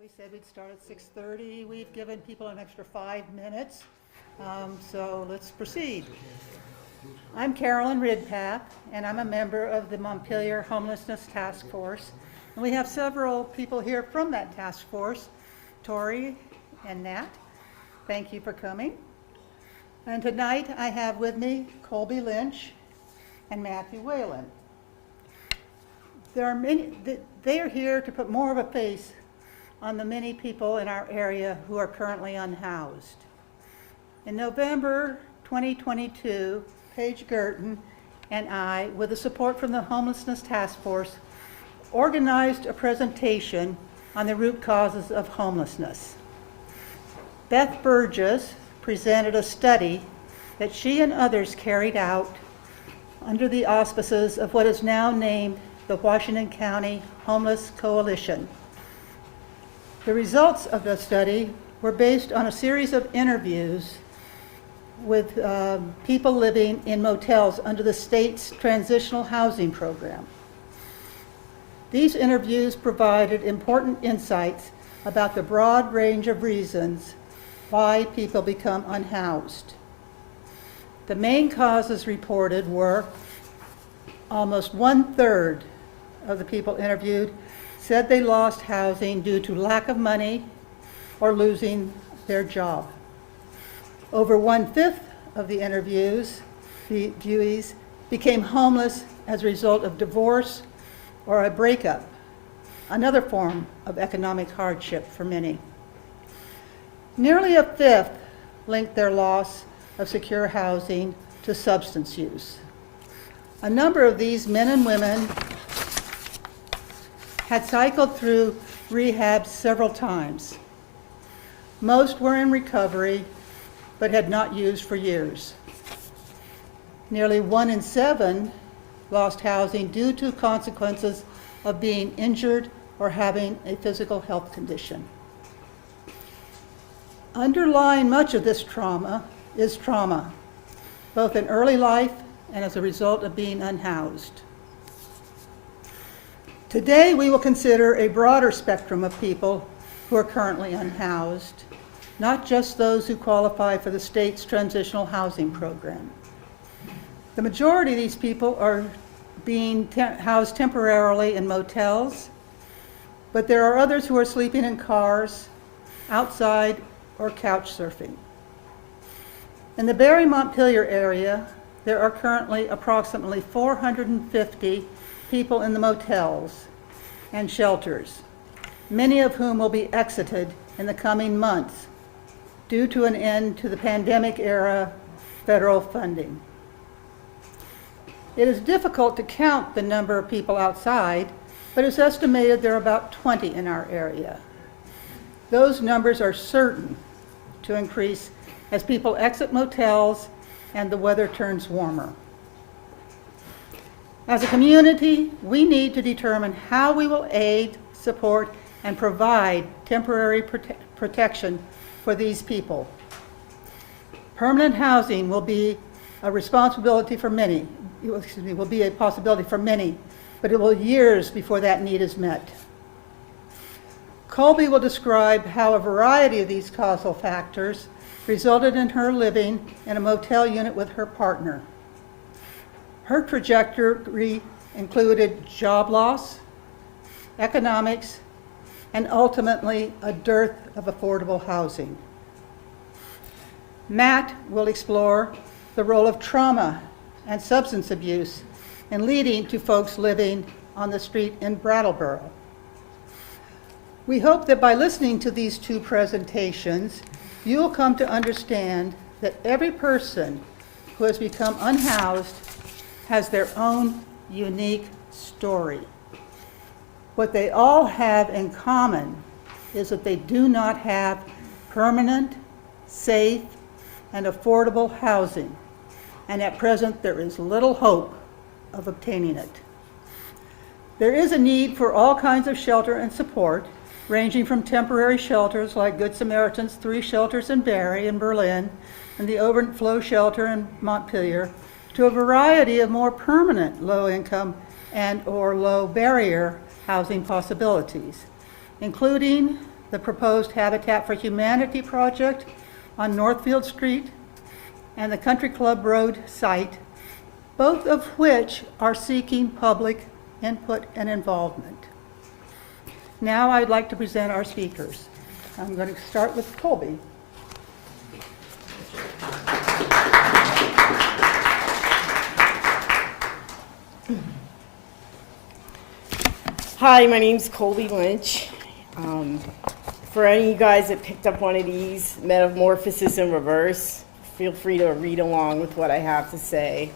We said we'd start at 6:30. We've given people an extra 5 minutes, so let's proceed. I'm Carolyn Ridpath, and I'm a member of the Montpelier Homelessness Task Force. And we have several people here from that task force, Tori and Nat. Thank you for coming. And tonight I have with me Colby Lynch and Matthew Whalen. They are here to put more of a face on the many people in our area who are currently unhoused. In November 2022, Paige Gerton and I, with the support from the Homelessness Task Force, organized a presentation on the root causes of homelessness. Beth Burgess presented a study that she and others carried out under the auspices of what is now named the Washington County Homeless Coalition. The results of the study were based on a series of interviews with people living in motels under the state's transitional housing program. These interviews provided important insights about the broad range of reasons why people become unhoused. The main causes reported were almost 1/3 of the people interviewed said they lost housing due to lack of money or losing their job. Over 1/5 of the interviewees became homeless as a result of divorce or a breakup, another form of economic hardship for many. Nearly 1/5 linked their loss of secure housing to substance use. A number of these men and women had cycled through rehab several times. Most were in recovery, but had not used for years. Nearly 1 in 7 lost housing due to consequences of being injured or having a physical health condition. Underlying much of this trauma is trauma, both in early life and as a result of being unhoused. Today, we will consider a broader spectrum of people who are currently unhoused, not just those who qualify for the state's transitional housing program. The majority of these people are being housed temporarily in motels, but there are others who are sleeping in cars, outside, or couch surfing. In the Barre-Montpelier area, there are currently approximately 450 people in the motels and shelters, many of whom will be exited in the coming months due to an end to the pandemic-era federal funding. It is difficult to count the number of people outside, but it's estimated there are about 20 in our area. Those numbers are certain to increase as people exit motels and the weather turns warmer. As a community, we need to determine how we will aid, support, and provide temporary protection for these people. Permanent housing will be a responsibility for many, will be a possibility for many, but it will be years before that need is met. Colby will describe how a variety of these causal factors resulted in her living in a motel unit with her partner. Her trajectory included job loss, economics, and ultimately a dearth of affordable housing. Matt will explore the role of trauma and substance abuse in leading to folks living on the street in Brattleboro. We hope that by listening to these two presentations, you will come to understand that every person who has become unhoused has their own unique story. What they all have in common is that they do not have permanent, safe, and affordable housing, and at present there is little hope of obtaining it. There is a need for all kinds of shelter and support, ranging from temporary shelters like Good Samaritan's 3 shelters in Barre and Berlin, and the Overflow shelter in Montpelier, to a variety of more permanent low-income and or low-barrier housing possibilities, including the proposed Habitat for Humanity project on Northfield Street and the Country Club Road site, both of which are seeking public input and involvement. Now I'd like to present our speakers. I'm going to start with Colby. Hi, my name's Colby Lynch. For any of you guys that picked up one of these, Metamorphosis in Reverse, feel free to read along with what I have to say.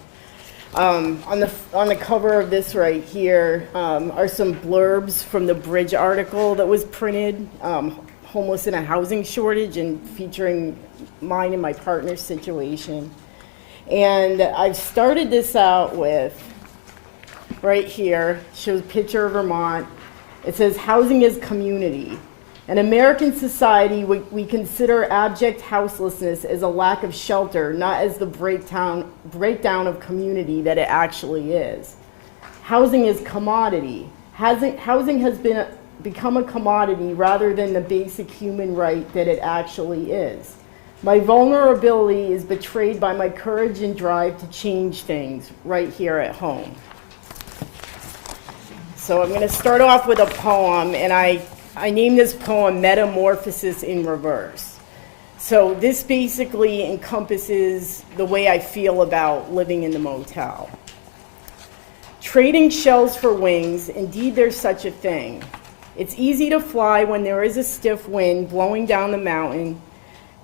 On the cover of this right here are some blurbs from the Bridge article that was printed, Homeless in a Housing Shortage, and featuring mine and my partner's situation. And I've started this out with, right here, shows a picture of Vermont. It says, housing is community. In American society, we consider abject houselessness as a lack of shelter, not as the breakdown of community that it actually is. Housing is commodity. Housing has become a commodity rather than the basic human right that it actually is. My vulnerability is betrayed by my courage and drive to change things right here at home. So I'm going to start off with a poem, and I named this poem Metamorphosis in Reverse. So this basically encompasses the way I feel about living in the motel. Trading shells for wings, indeed there's such a thing. It's easy to fly when there is a stiff wind blowing down the mountain,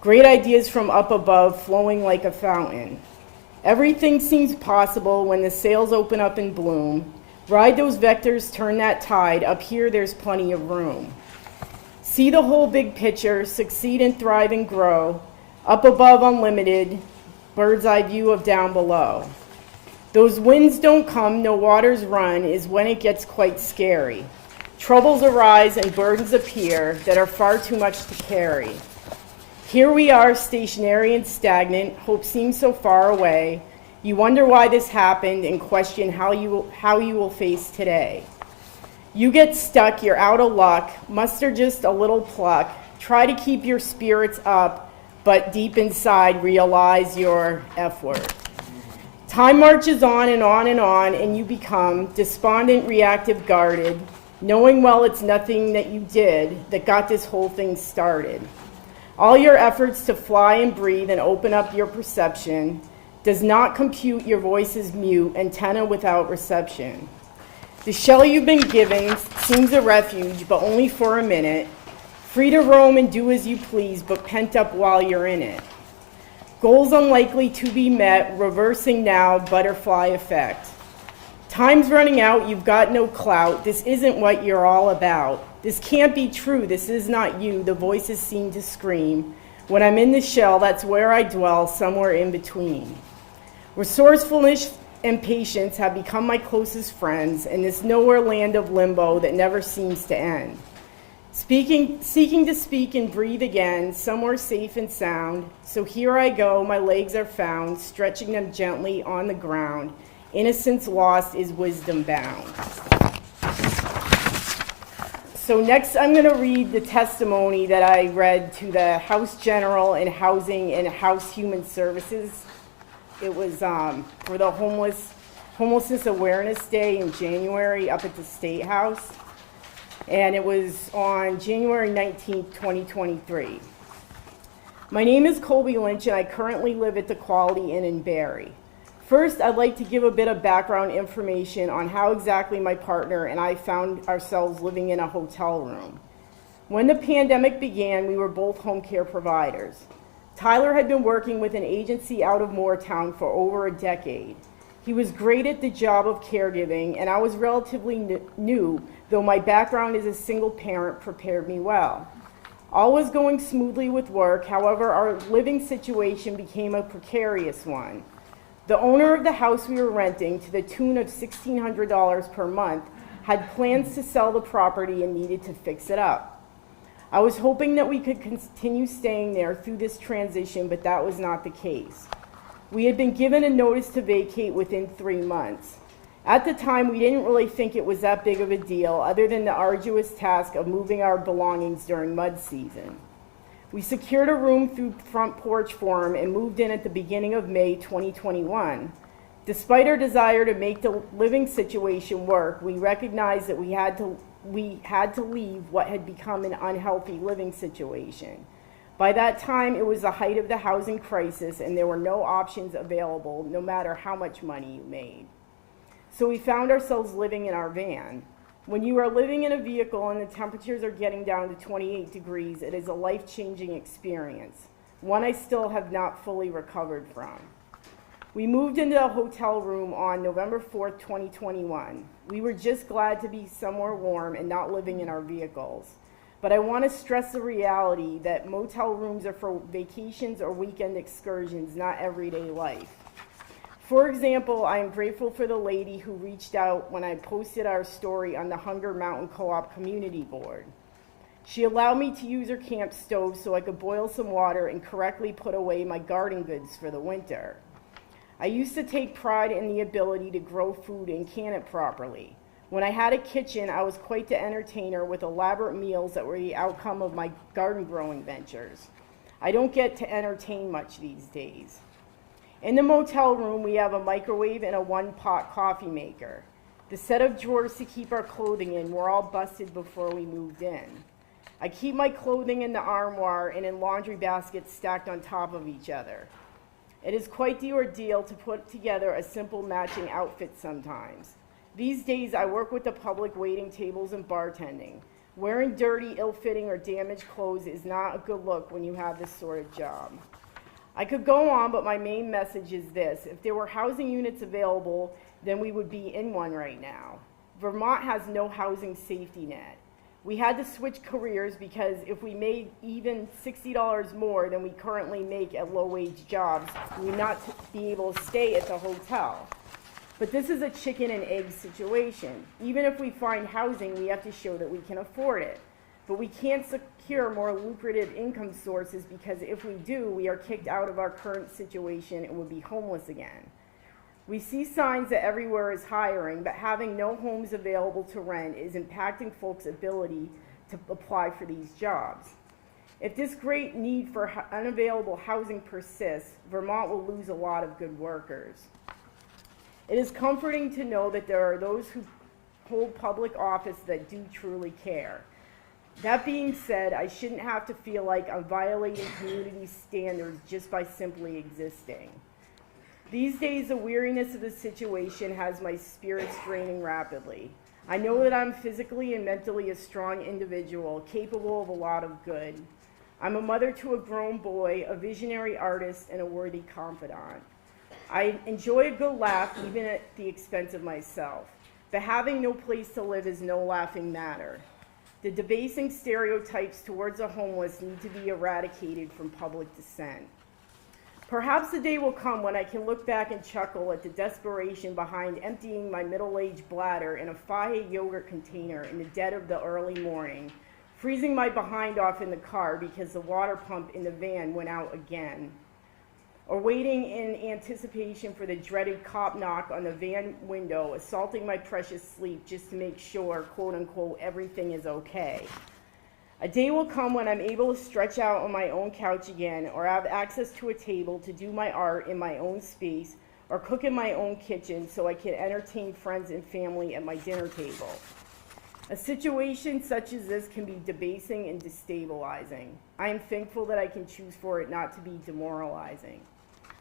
great ideas from up above flowing like a fountain. Everything seems possible when the sails open up and bloom. Ride those vectors, turn that tide, up here there's plenty of room. See the whole big picture, succeed and thrive and grow, up above unlimited, bird's eye view of down below. Those winds don't come, no waters run, is when it gets quite scary. Troubles arise and burdens appear that are far too much to carry. Here we are, stationary and stagnant, hope seems so far away. You wonder why this happened and question how you will face today. You get stuck, you're out of luck, muster just a little pluck, try to keep your spirits up, but deep inside realize your F word. Time marches on and on and on, and you become despondent, reactive, guarded, knowing well it's nothing that you did that got this whole thing started. All your efforts to fly and breathe and open up your perception does not compute, your voice is mute, antenna without reception. The shell you've been given seems a refuge, but only for a minute, free to roam and do as you please, but pent up while you're in it. Goals unlikely to be met, reversing now, butterfly effect. Time's running out, you've got no clout, this isn't what you're all about. This can't be true, this is not you, the voices seem to scream. When I'm in the shell, that's where I dwell, somewhere in between. Resourcefulness and patience have become my closest friends in this nowhere land of limbo that never seems to end. Seeking to speak and breathe again, somewhere safe and sound. So here I go, my legs are found, stretching them gently on the ground. Innocence lost is wisdom bound. So next I'm going to read the testimony that I read to the House General in Housing and House Human Services. It was for the Homelessness Awareness Day in January up at the State House. And it was on January 19th, 2023. My name is Colby Lynch, and I currently live at the Quality Inn in Barrie. First, I'd like to give a bit of background information on how exactly my partner and I found ourselves living in a hotel room. When the pandemic began, we were both home care providers. Tyler had been working with an agency out of Moortown for over a decade. He was great at the job of caregiving, and I was relatively new, though my background as a single parent prepared me well. All was going smoothly with work, however, our living situation became a precarious one. The owner of the house we were renting, to the tune of $1,600 per month, had plans to sell the property and needed to fix it up. I was hoping that we could continue staying there through this transition, but that was not the case. We had been given a notice to vacate within 3 months. At the time, we didn't really think it was that big of a deal, other than the arduous task of moving our belongings during mud season. We secured a room through Front Porch Forum and moved in at the beginning of May 2021. Despite our desire to make the living situation work, we recognized that we had to leave what had become an unhealthy living situation. By that time, it was the height of the housing crisis, and there were no options available, no matter how much money you made. So we found ourselves living in our van. When you are living in a vehicle and the temperatures are getting down to 28 degrees, it is a life-changing experience, one I still have not fully recovered from. We moved into a hotel room on November 4th, 2021. We were just glad to be somewhere warm and not living in our vehicles. But I want to stress the reality that motel rooms are for vacations or weekend excursions, not everyday life. For example, I am grateful for the lady who reached out when I posted our story on the Hunger Mountain Co-op Community Board. She allowed me to use her camp stove so I could boil some water and correctly put away my garden goods for the winter. I used to take pride in the ability to grow food and can it properly. When I had a kitchen, I was quite the entertainer with elaborate meals that were the outcome of my garden growing ventures. I don't get to entertain much these days. In the motel room, we have a microwave and a one-pot coffee maker. The set of drawers to keep our clothing in were all busted before we moved in. I keep my clothing in the armoire and in laundry baskets stacked on top of each other. It is quite the ordeal to put together a simple matching outfit sometimes. These days, I work with the public waiting tables and bartending. Wearing dirty, ill-fitting, or damaged clothes is not a good look when you have this sort of job. I could go on, but my main message is this. If there were housing units available, then we would be in one right now. Vermont has no housing safety net. We had to switch careers because if we made even $60 more than we currently make at low-wage jobs, we would not be able to stay at the hotel. But this is a chicken and egg situation. Even if we find housing, we have to show that we can afford it. But we can't secure more lucrative income sources because if we do, we are kicked out of our current situation and would be homeless again. We see signs that everywhere is hiring, but having no homes available to rent is impacting folks' ability to apply for these jobs. If this great need for unavailable housing persists, Vermont will lose a lot of good workers. It is comforting to know that there are those who hold public office that do truly care. That being said, I shouldn't have to feel like I'm violating community standards just by simply existing. These days, the weariness of the situation has my spirits draining rapidly. I know that I'm physically and mentally a strong individual, capable of a lot of good. I'm a mother to a grown boy, a visionary artist, and a worthy confidant. I enjoy a good laugh, even at the expense of myself. But having no place to live is no laughing matter. The debasing stereotypes towards the homeless need to be eradicated from public dissent. Perhaps the day will come when I can look back and chuckle at the desperation behind emptying my middle-aged bladder in a Faye yogurt container in the dead of the early morning, freezing my behind off in the car because the water pump in the van went out again, or waiting in anticipation for the dreaded cop knock on the van window, assaulting my precious sleep just to make sure, quote unquote, everything is okay. A day will come when I'm able to stretch out on my own couch again, or have access to a table to do my art in my own space, or cook in my own kitchen so I can entertain friends and family at my dinner table. A situation such as this can be debasing and destabilizing. I am thankful that I can choose for it not to be demoralizing.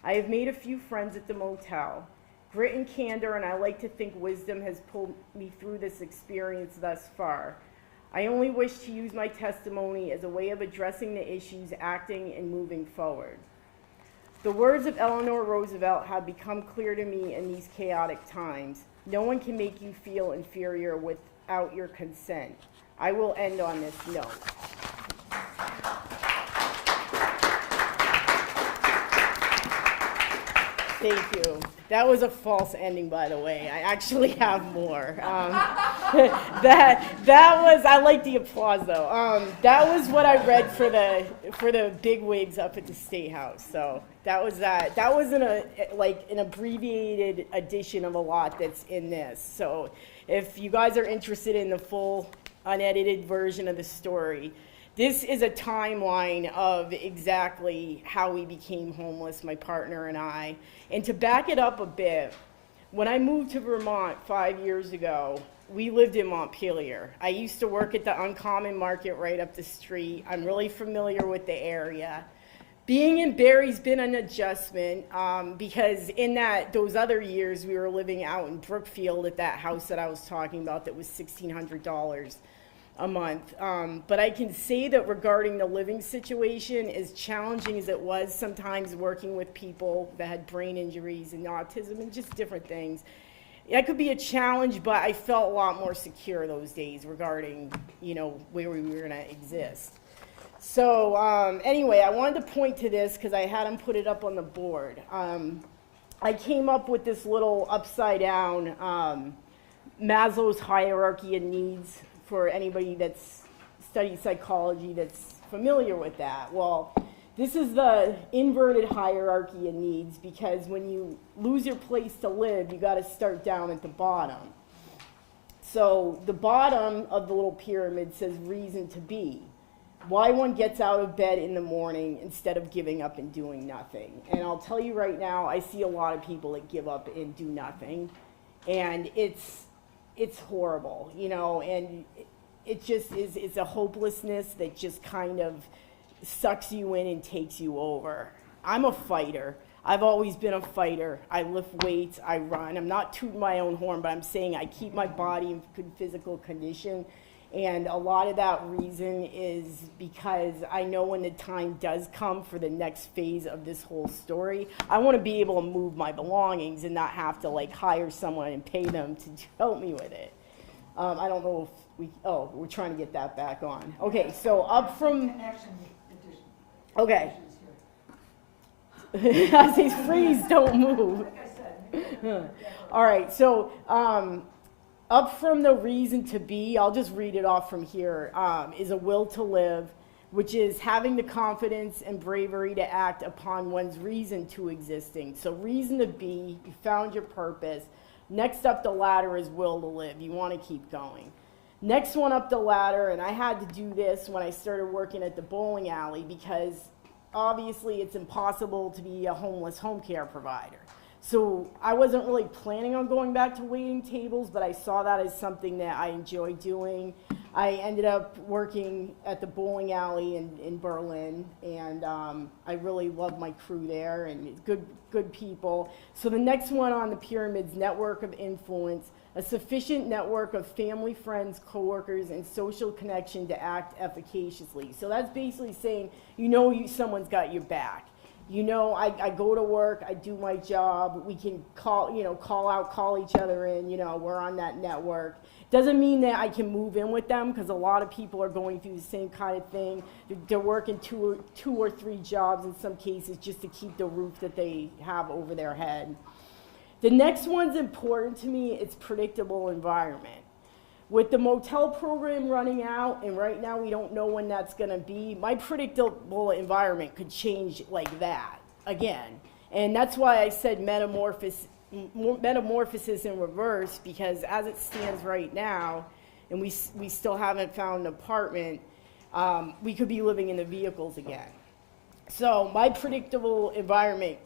I have made a few friends at the motel. Grit and candor, and I like to think wisdom, has pulled me through this experience thus far. I only wish to use my testimony as a way of addressing the issues, acting, and moving forward. The words of Eleanor Roosevelt have become clear to me in these chaotic times. No one can make you feel inferior without your consent. I will end on this note. Thank you. That was a false ending, by the way. I actually have more. That was, I like the applause though. That was what I read for the big wigs up at the State House. So that was that. That was an abbreviated edition of a lot that's in this. So if you guys are interested in the full unedited version of the story, this is a timeline of exactly how we became homeless, my partner and I. And to back it up a bit, when I moved to Vermont 5 years ago, we lived in Montpelier. I used to work at the Uncommon Market right up the street. I'm really familiar with the area. Being in Barrie's been an adjustment because in those other years we were living out in Brookfield at that house that I was talking about that was $1,600 a month. But I can say that regarding the living situation, as challenging as it was sometimes working with people that had brain injuries and autism and just different things, that could be a challenge, but I felt a lot more secure those days regarding, where we were gonna exist. So anyway, I wanted to point to this because I had him put it up on the board. I came up with this little upside down Maslow's hierarchy of needs for anybody that's studied psychology that's familiar with that. Well, this is the inverted hierarchy of needs because when you lose your place to live, you got to start down at the bottom. So the bottom of the little pyramid says reason to be. Why one gets out of bed in the morning instead of giving up and doing nothing. And I'll tell you right now, I see a lot of people that give up and do nothing. And it's horrible, and it just is, it's a hopelessness that just kind of sucks you in and takes you over. I'm a fighter. I've always been a fighter. I lift weights, I run. I'm not tooting my own horn, but I'm saying I keep my body in good physical condition. And a lot of that reason is because I know when the time does come for the next phase of this whole story, I want to be able to move my belongings and not have to hire someone and pay them to help me with it. I don't know if we're trying to get that back on. Okay, so up from, okay. I say freeze, don't move. All right, so up from the reason to be, I'll just read it off from here, is a will to live, which is having the confidence and bravery to act upon one's reason to existing. So reason to be, you found your purpose. Next up the ladder is will to live. You want to keep going. Next one up the ladder, and I had to do this when I started working at the bowling alley because obviously it's impossible to be a homeless home care provider. So I wasn't really planning on going back to waiting tables, but I saw that as something that I enjoy doing. I ended up working at the bowling alley in Berlin, and I really love my crew there and good people. So the next one on the pyramid's network of influence, a sufficient network of family, friends, coworkers, and social connection to act efficaciously. So that's basically saying, someone's got your back. I go to work, I do my job, we can call each other in, we're on that network. Doesn't mean that I can move in with them because a lot of people are going through the same kind of thing. They're working two or three jobs in some cases just to keep the roof that they have over their head. The next one's important to me, it's predictable environment. With the motel program running out, and right now we don't know when that's gonna be, my predictable environment could change like that again. And that's why I said metamorphosis in reverse, because as it stands right now, and we still haven't found an apartment, we could be living in the vehicles again. So my predictable environment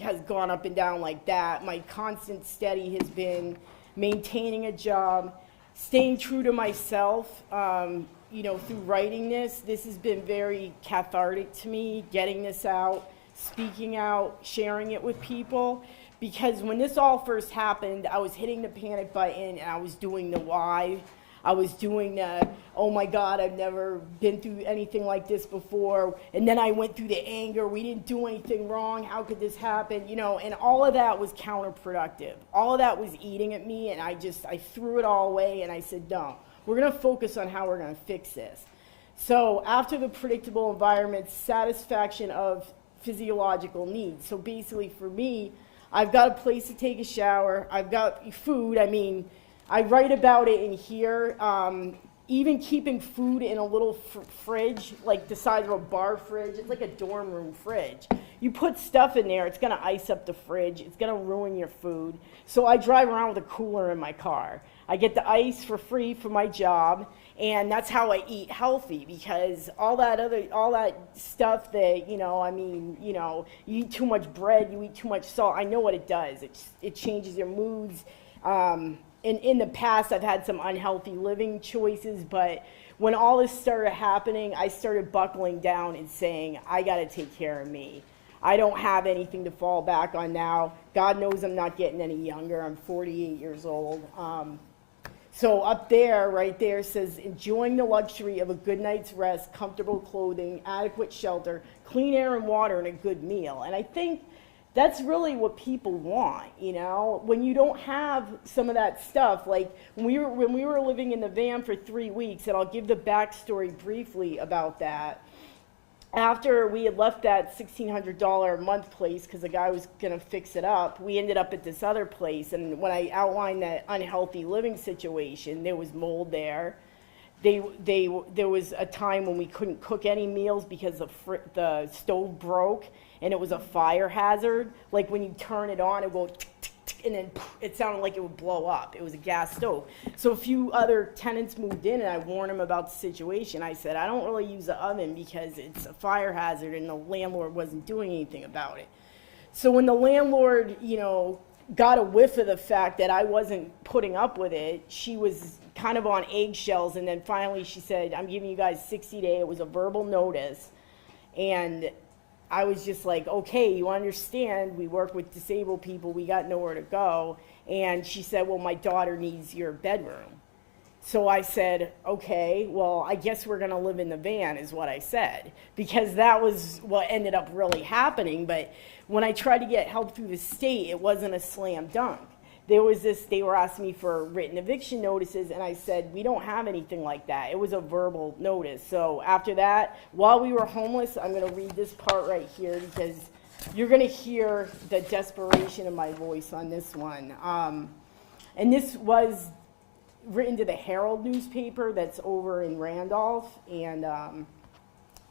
has gone up and down like that. My constant steady has been maintaining a job, staying true to myself, through writing this. This has been very cathartic to me, getting this out, speaking out, sharing it with people. Because when this all first happened, I was hitting the panic button and I was doing the why. I was doing the, oh my God, I've never been through anything like this before. And then I went through the anger, we didn't do anything wrong, how could this happen? And all of that was counterproductive. All of that was eating at me, and I threw it all away and I said, no, we're gonna focus on how we're gonna fix this. So after the predictable environment, satisfaction of physiological needs. So basically for me, I've got a place to take a shower. I've got food. I mean, I write about it in here. Even keeping food in a little fridge, like the size of a bar fridge, it's like a dorm room fridge. You put stuff in there, it's gonna ice up the fridge, it's gonna ruin your food. So I drive around with a cooler in my car. I get the ice for free for my job, and that's how I eat healthy, because all that stuff that, you eat too much bread, you eat too much salt, I know what it does. It changes your moods. In the past, I've had some unhealthy living choices, but when all this started happening, I started buckling down and saying, I got to take care of me. I don't have anything to fall back on now. God knows I'm not getting any younger. I'm 48 years old. So up there, right there, says, enjoying the luxury of a good night's rest, comfortable clothing, adequate shelter, clean air and water, and a good meal. And I think that's really what people want, when you don't have some of that stuff. Like when we were living in the van for 3 weeks, and I'll give the backstory briefly about that. After we had left that $1,600 a month place because the guy was going to fix it up, we ended up at this other place. And when I outlined that unhealthy living situation, there was mold there. There was a time when we couldn't cook any meals because the stove broke, and it was a fire hazard. Like when you turn it on, it would go tick, tick, tick, and then it sounded like it would blow up. It was a gas stove. So a few other tenants moved in, and I warned them about the situation. I said, I don't really use the oven because it's a fire hazard, and the landlord wasn't doing anything about it. So when the landlord, got a whiff of the fact that I wasn't putting up with it, she was kind of on eggshells, and then finally she said, I'm giving you guys 60 days. It was a verbal notice, and I was just like, okay, you understand, we work with disabled people, we got nowhere to go. And she said, well, my daughter needs your bedroom. So I said, okay, well, I guess we're gonna live in the van, is what I said, because that was what ended up really happening. But when I tried to get help through the state, it wasn't a slam dunk. They were asking me for written eviction notices, and I said, we don't have anything like that. It was a verbal notice. So after that, while we were homeless, I'm gonna read this part right here, because you're gonna hear the desperation in my voice on this one. And this was written to the Herald newspaper that's over in Randolph, and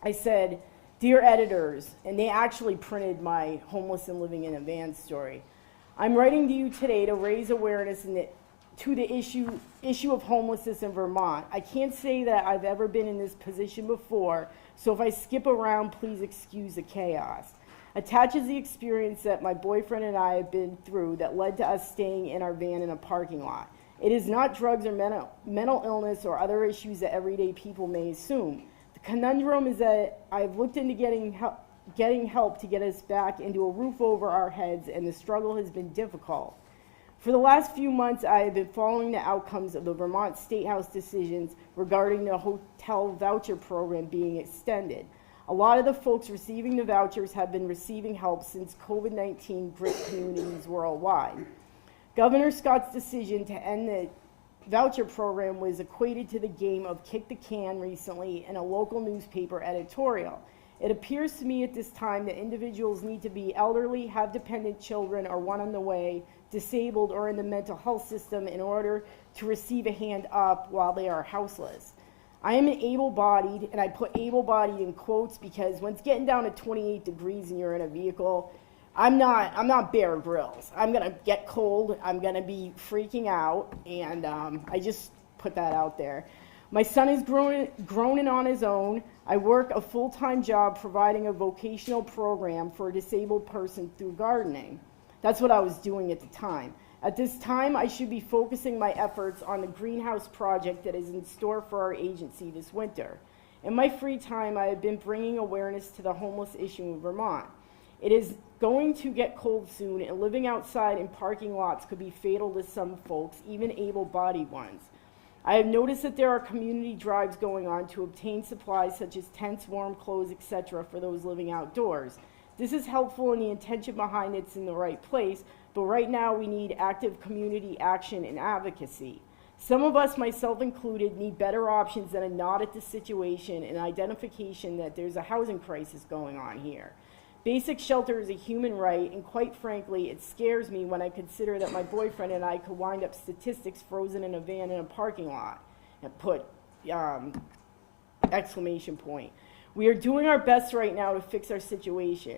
I said, dear editors, and they actually printed my homeless and living in a van story. I'm writing to you today to raise awareness to the issue of homelessness in Vermont. I can't say that I've ever been in this position before, so if I skip around, please excuse the chaos. Attaches the experience that my boyfriend and I have been through that led to us staying in our van in a parking lot. It is not drugs or mental illness or other issues that everyday people may assume. The conundrum is that I've looked into getting help to get us back into a roof over our heads, and the struggle has been difficult. For the last few months, I have been following the outcomes of the Vermont State House decisions regarding the hotel voucher program being extended. A lot of the folks receiving the vouchers have been receiving help since COVID-19 gripped communities worldwide. Governor Scott's decision to end the voucher program was equated to the game of kick the can recently in a local newspaper editorial. It appears to me at this time that individuals need to be elderly, have dependent children, or one on the way, disabled, or in the mental health system in order to receive a hand up while they are houseless. I am an able-bodied, and I put able-bodied in quotes because when it's getting down to 28 degrees and you're in a vehicle, I'm not Bear Grylls. I'm gonna get cold, I'm gonna be freaking out, and I just put that out there. My son is grown on his own. I work a full-time job providing a vocational program for a disabled person through gardening. That's what I was doing at the time. At this time, I should be focusing my efforts on the greenhouse project that is in store for our agency this winter. In my free time, I have been bringing awareness to the homeless issue in Vermont. It is going to get cold soon, and living outside in parking lots could be fatal to some folks, even able-bodied ones. I have noticed that there are community drives going on to obtain supplies such as tents, warm clothes, etc. for those living outdoors. This is helpful, and the intention behind it's in the right place, but right now we need active community action and advocacy. Some of us, myself included, need better options than a nod at the situation and identification that there's a housing crisis going on here. Basic shelter is a human right, and quite frankly, it scares me when I consider that my boyfriend and I could wind up statistics frozen in a van in a parking lot. And put exclamation point. We are doing our best right now to fix our situation.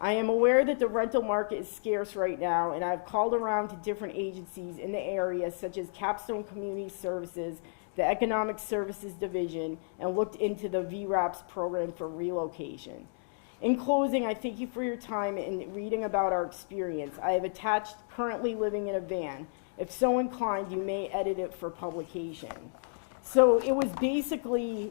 I am aware that the rental market is scarce right now, and I've called around to different agencies in the area, such as Capstone Community Services, the Economic Services Division, and looked into the VRAPS program for relocation. In closing, I thank you for your time in reading about our experience. I have attached currently living in a van. If so inclined, you may edit it for publication. So it was basically,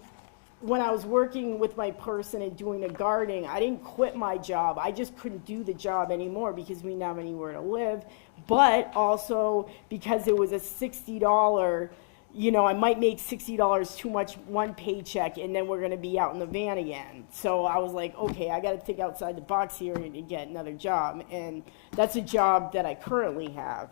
when I was working with my person and doing the gardening, I didn't quit my job. I just couldn't do the job anymore because we didn't have anywhere to live, but also because it was a $60, you know, I might make $60 too much one paycheck, and then we're gonna be out in the van again. So I was like, okay, I gotta think outside the box here and get another job, and that's a job that I currently have.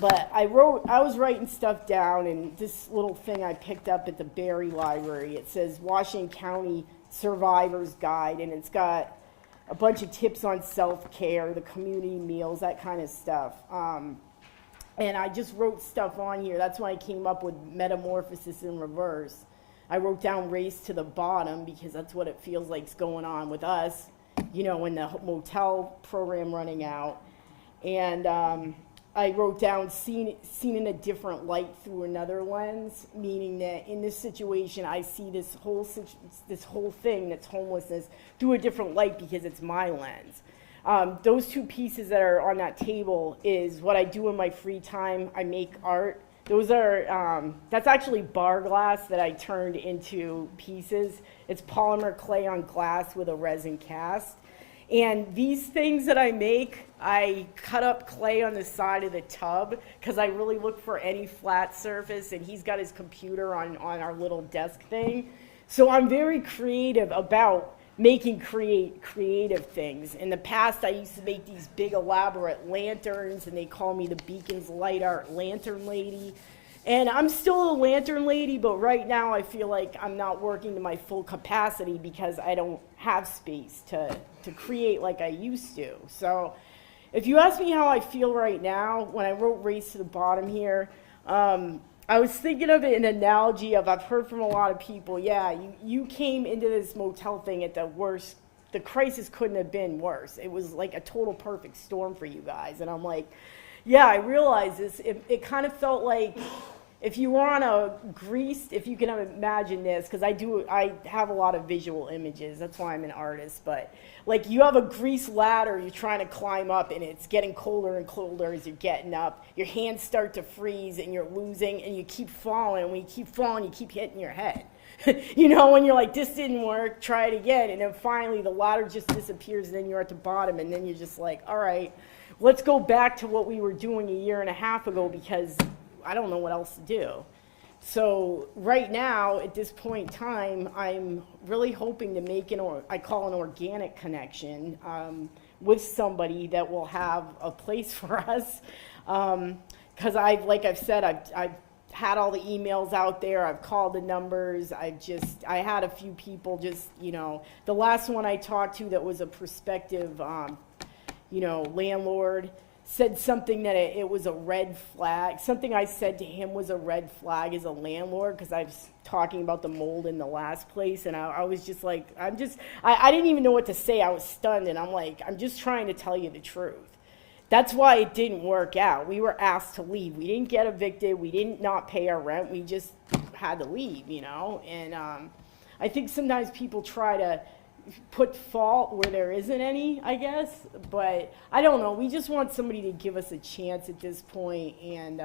But I was writing stuff down, and this little thing I picked up at the Berry Library, it says Washington County Survivor's Guide, and it's got a bunch of tips on self-care, the community meals, that kind of stuff. And I just wrote stuff on here. That's why I came up with metamorphosis in reverse. I wrote down race to the bottom because that's what it feels like's going on with us, you know, in the motel program running out. And I wrote down seen in a different light through another lens, meaning that in this situation, I see this whole thing that's homelessness through a different light because it's my lens. Those two pieces that are on that table is what I do in my free time. I make art. Those are, that's actually bar glass that I turned into pieces. It's polymer clay on glass with a resin cast. And these things that I make, I cut up clay on the side of the tub because I really look for any flat surface, and he's got his computer on our little desk thing. So I'm very creative about making creative things. In the past, I used to make these big elaborate lanterns, and they call me the Beacons Light Art Lantern Lady. And I'm still a lantern lady, but right now I feel like I'm not working to my full capacity because I don't have space to create like I used to. So if you ask me how I feel right now, when I wrote Race to the Bottom here, I was thinking of it in an analogy of, I've heard from a lot of people, yeah, you came into this motel thing at the worst, the crisis couldn't have been worse. It was like a total perfect storm for you guys. And I'm like, yeah, I realize this. It kind of felt like if you were on a grease, if you can imagine this, because I have a lot of visual images, that's why I'm an artist, but like you have a grease ladder you're trying to climb up, and it's getting colder and colder as you're getting up. Your hands start to freeze, and you're losing, and you keep falling, and when you keep falling, you keep hitting your head. You know, when you're like, this didn't work, try it again, and then finally the ladder just disappears, and then you're at the bottom, and then you're just like, all right, let's go back to what we were doing a year and a half ago because I don't know what else to do. So right now, at this point in time, I'm really hoping to make I call an organic connection with somebody that will have a place for us. Because like I've said, I've had all the emails out there, I've called the numbers, I had a few people just, you know, the last one I talked to that was a prospective, you know, landlord, said something that it was a red flag. Something I said to him was a red flag as a landlord because I was talking about the mold in the last place, and I was just like, I didn't even know what to say. I was stunned, and I'm like, I'm just trying to tell you the truth. That's why it didn't work out. We were asked to leave. We didn't get evicted. We didn't not pay our rent. We just had to leave, you know? And I think sometimes people try to put fault where there isn't any, I guess, but I don't know. We just want somebody to give us a chance at this point, and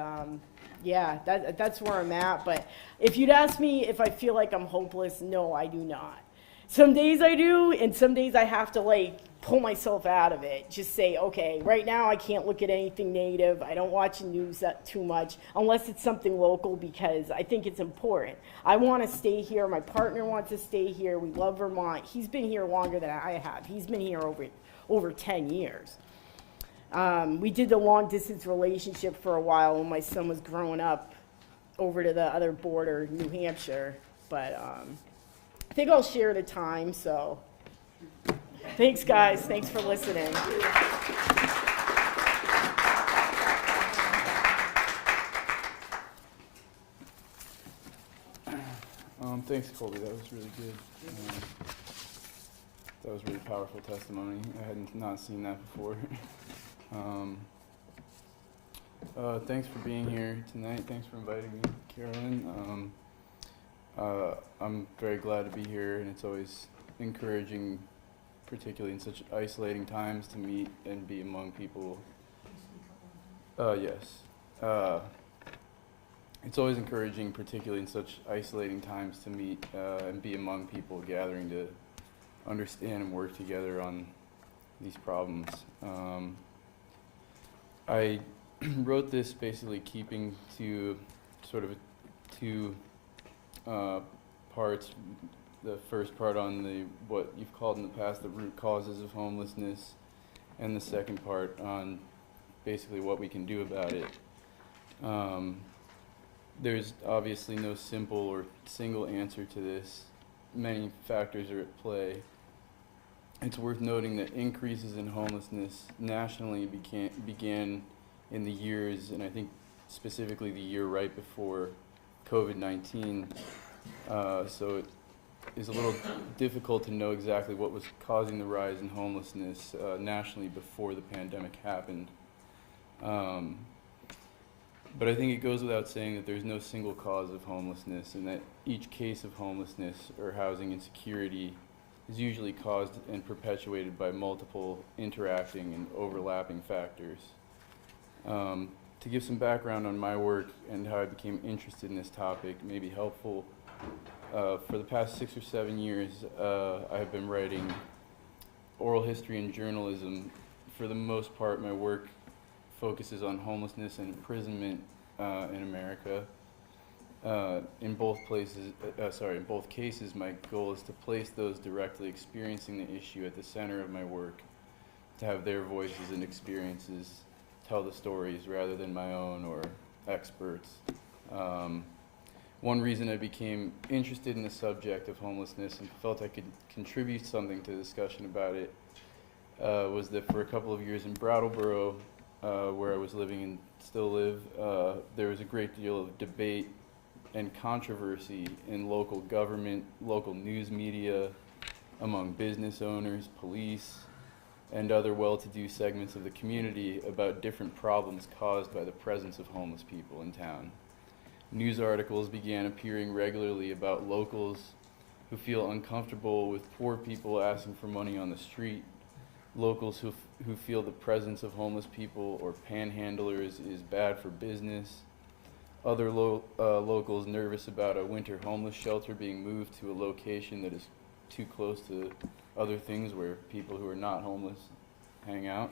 yeah, that's where I'm at. But if you'd ask me if I feel like I'm hopeless, no, I do not. Some days I do, and some days I have to like pull myself out of it. Just say, okay, right now I can't look at anything negative. I don't watch the news too much unless it's something local because I think it's important. I want to stay here. My partner wants to stay here. We love Vermont. He's been here longer than I have. He's been here over 10 years. We did the long distance relationship for a while when my son was growing up over to the other border, New Hampshire. But I think I'll share the time, so. Thanks, guys. Thanks for listening. Thanks, Colby. That was really good. That was really powerful testimony. I had not seen that before. Thanks for being here tonight. Thanks for inviting me, Carolyn. I'm very glad to be here, and it's always encouraging, particularly in such isolating times, to meet and be among people. Yes. It's always encouraging, particularly in such isolating times, to meet and be among people gathering to understand and work together on these problems. I wrote this basically keeping to sort of two parts. The first part on what you've called in the past the root causes of homelessness, and the second part on basically what we can do about it. There's obviously no simple or single answer to this. Many factors are at play. It's worth noting that increases in homelessness nationally began in the years, and I think specifically the year right before COVID-19. So it is a little difficult to know exactly what was causing the rise in homelessness nationally before the pandemic happened. But I think it goes without saying that there's no single cause of homelessness, and that each case of homelessness or housing insecurity is usually caused and perpetuated by multiple interacting and overlapping factors. To give some background on my work and how I became interested in this topic may be helpful. For the past 6 or 7 years, I have been writing oral history and journalism. For the most part, my work focuses on homelessness and imprisonment in America. In both cases, my goal is to place those directly experiencing the issue at the center of my work, to have their voices and experiences tell the stories rather than my own or experts. One reason I became interested in the subject of homelessness and felt I could contribute something to the discussion about it was that for a couple of years in Brattleboro, where I was living and still live, there was a great deal of debate and controversy in local government, local news media, among business owners, police, and other well-to-do segments of the community about different problems caused by the presence of homeless people in town. News articles began appearing regularly about locals who feel uncomfortable with poor people asking for money on the street, locals who feel the presence of homeless people or panhandlers is bad for business, other locals nervous about a winter homeless shelter being moved to a location that is too close to other things where people who are not homeless hang out.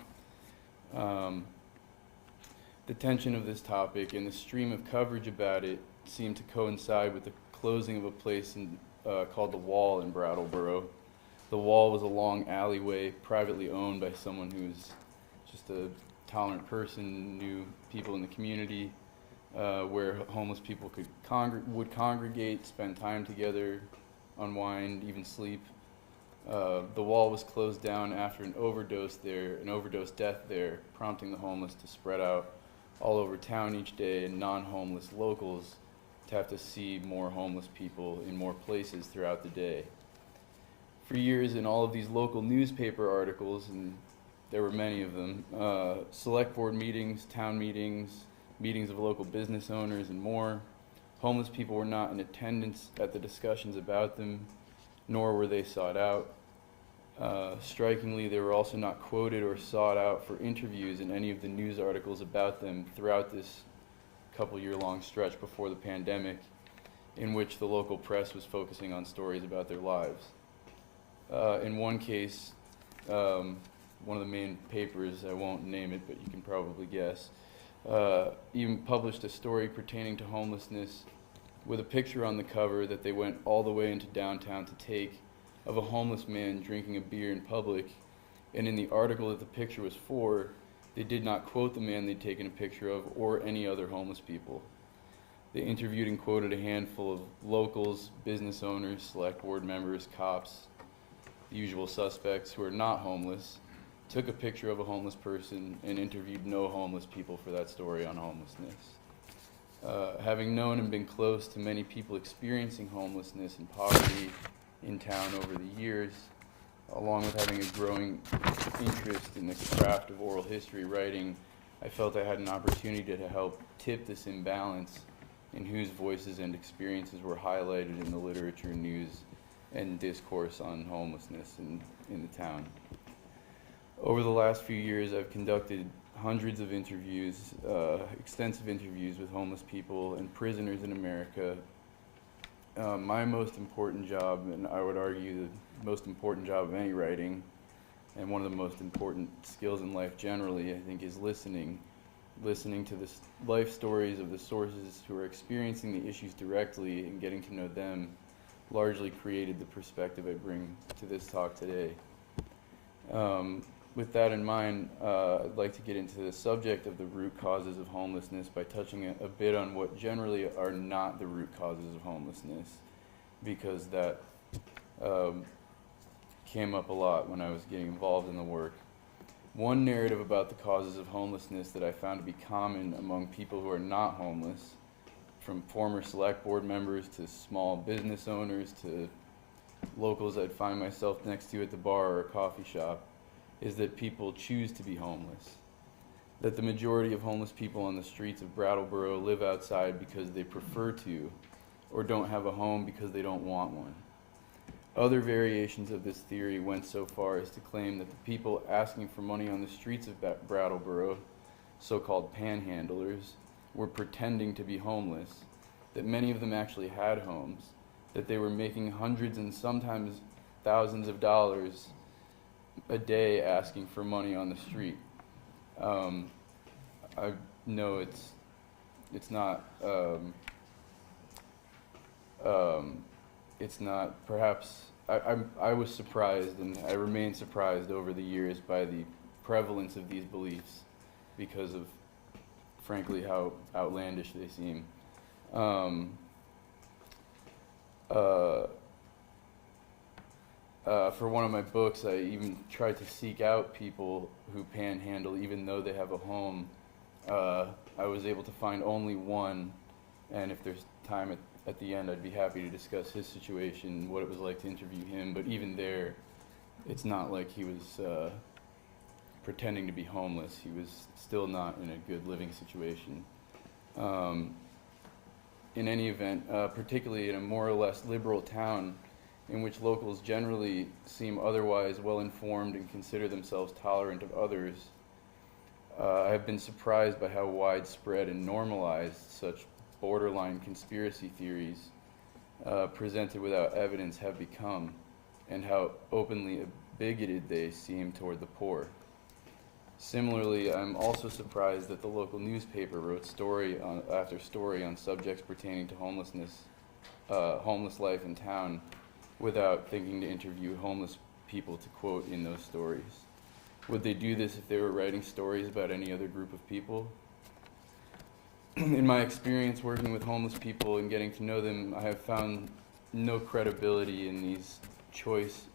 The tension of this topic and the stream of coverage about it seemed to coincide with the closing of a place called The Wall in Brattleboro. The Wall was a long alleyway privately owned by someone who's just a tolerant person, knew people in the community, where homeless people would congregate, spend time together, unwind, even sleep. The Wall was closed down after an overdose death there, prompting the homeless to spread out all over town each day, and non-homeless locals to have to see more homeless people in more places throughout the day. For years, in all of these local newspaper articles, and there were many of them, select board meetings, town meetings, meetings of local business owners, and more, homeless people were not in attendance at the discussions about them, nor were they sought out. Strikingly, they were also not quoted or sought out for interviews in any of the news articles about them throughout this couple-year-long stretch before the pandemic, in which the local press was focusing on stories about their lives. In one case, one of the main papers, I won't name it, but you can probably guess, even published a story pertaining to homelessness with a picture on the cover that they went all the way into downtown to take, of a homeless man drinking a beer in public, and in the article that the picture was for, they did not quote the man they'd taken a picture of or any other homeless people. They interviewed and quoted a handful of locals, business owners, select board members, cops. the usual suspects who are not homeless, took a picture of a homeless person, and interviewed no homeless people for that story on homelessness. Having known and been close to many people experiencing homelessness and poverty in town over the years, along with having a growing interest in the craft of oral history writing, I felt I had an opportunity to help tip this imbalance in whose voices and experiences were highlighted in the literature, news, and discourse on homelessness in the town. Over the last few years, I've conducted hundreds of interviews, extensive interviews with homeless people and prisoners in America. My most important job, and I would argue the most important job of any writing, and one of the most important skills in life generally, I think, is listening to the life stories of the sources who are experiencing the issues directly and getting to know them largely created the perspective I bring to this talk today. With that in mind, I'd like to get into the subject of the root causes of homelessness by touching a bit on what generally are not the root causes of homelessness, because that came up a lot when I was getting involved in the work. One narrative about the causes of homelessness that I found to be common among people who are not homeless, from former select board members to small business owners to locals I'd find myself next to at the bar or a coffee shop, is that people choose to be homeless. That the majority of homeless people on the streets of Brattleboro live outside because they prefer to, or don't have a home because they don't want one. Other variations of this theory went so far as to claim that the people asking for money on the streets of Brattleboro, so-called panhandlers, were pretending to be homeless, that many of them actually had homes, that they were making hundreds and sometimes thousands of dollars a day asking for money on the street. I know it's not perhaps I was surprised, and I remain surprised over the years by the prevalence of these beliefs because of, frankly, how outlandish they seem. For one of my books, I even tried to seek out people who panhandle even though they have a home. I was able to find only one, and if there's time at the end, I'd be happy to discuss his situation, what it was like to interview him. But even there, it's not like he was pretending to be homeless. He was still not in a good living situation. In any event, particularly in a more or less liberal town in which locals generally seem otherwise well-informed and consider themselves tolerant of others, I have been surprised by how widespread and normalized such borderline conspiracy theories presented without evidence have become, and how openly bigoted they seem toward the poor. Similarly, I'm also surprised that the local newspaper wrote story after story on subjects pertaining to homelessness, homeless life in town, without thinking to interview homeless people to quote in those stories. Would they do this if they were writing stories about any other group of people? In my experience working with homeless people and getting to know them, I have found no credibility in these choice-based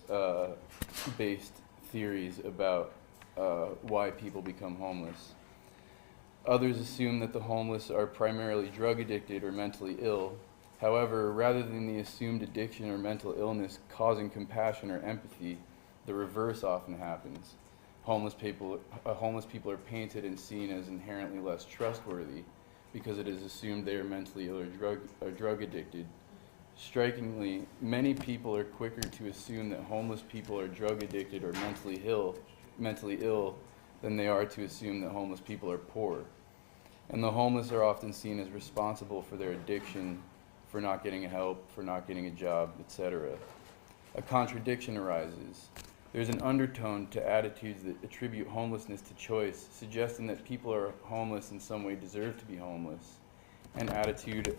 theories about why people become homeless. Others assume that the homeless are primarily drug addicted or mentally ill. However, rather than the assumed addiction or mental illness causing compassion or empathy, the reverse often happens. Homeless people are painted and seen as inherently less trustworthy because it is assumed they are mentally ill or drug addicted. Strikingly, many people are quicker to assume that homeless people are drug addicted or mentally ill than they are to assume that homeless people are poor. And the homeless are often seen as responsible for their addiction, for not getting help, for not getting a job, etc. A contradiction arises. There's an undertone to attitudes that attribute homelessness to choice, suggesting that people who are homeless in some way deserve to be homeless, an attitude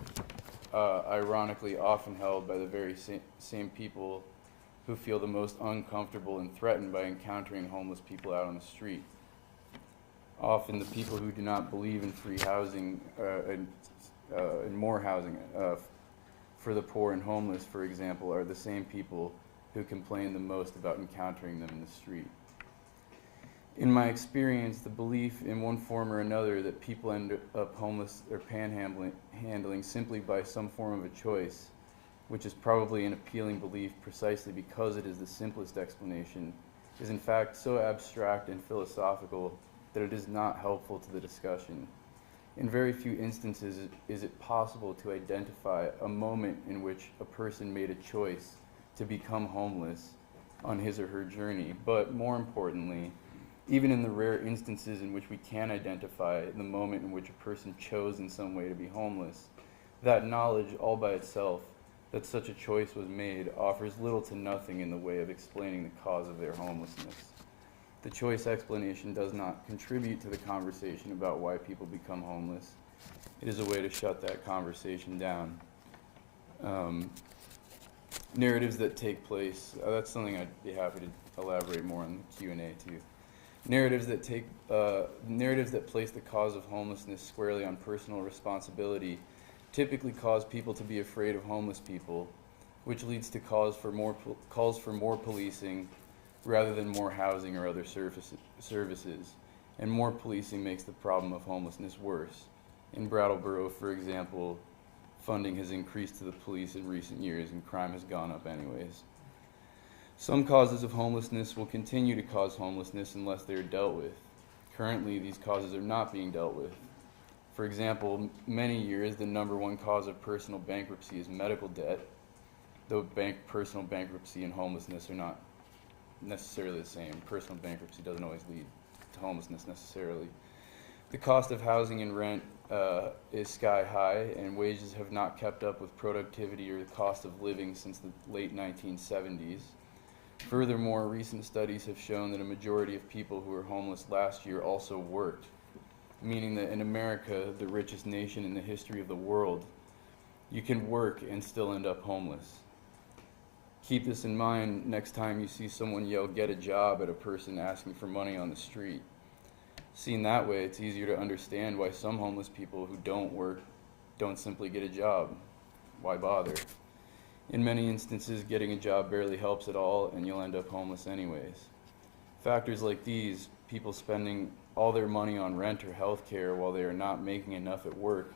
ironically often held by the very same people who feel the most uncomfortable and threatened by encountering homeless people out on the street. Often the people who do not believe in free housing and more housing for the poor and homeless, for example, are the same people who complain the most about encountering them in the street. In my experience, the belief in one form or another that people end up homeless or panhandling simply by some form of a choice, which is probably an appealing belief precisely because it is the simplest explanation, is in fact so abstract and philosophical that it is not helpful to the discussion. In very few instances is it possible to identify a moment in which a person made a choice to become homeless on his or her journey, but more importantly, even in the rare instances in which we can identify the moment in which a person chose in some way to be homeless, that knowledge all by itself that such a choice was made offers little to nothing in the way of explaining the cause of their homelessness. The choice explanation does not contribute to the conversation about why people become homeless. It is a way to shut that conversation down. Narratives that take place, that's something I'd be happy to elaborate more on the Q&A too. Narratives that place the cause of homelessness squarely on personal responsibility typically cause people to be afraid of homeless people, which leads to calls for more policing rather than more housing or other services. And more policing makes the problem of homelessness worse. In Brattleboro, for example, funding has increased to the police in recent years and crime has gone up anyways. Some causes of homelessness will continue to cause homelessness unless they are dealt with. Currently, these causes are not being dealt with. For example, many years the number one cause of personal bankruptcy is medical debt, though personal bankruptcy and homelessness are not necessarily the same. Personal bankruptcy doesn't always lead to homelessness necessarily. The cost of housing and rent is sky high, and wages have not kept up with productivity or the cost of living since the late 1970s. Furthermore, recent studies have shown that a majority of people who were homeless last year also worked, meaning that in America, the richest nation in the history of the world, you can work and still end up homeless. Keep this in mind next time you see someone yell, "Get a job," at a person asking for money on the street. Seen that way, it's easier to understand why some homeless people who don't work don't simply get a job. Why bother? In many instances, getting a job barely helps at all, and you'll end up homeless anyways. Factors like these, people spending all their money on rent or health care while they are not making enough at work,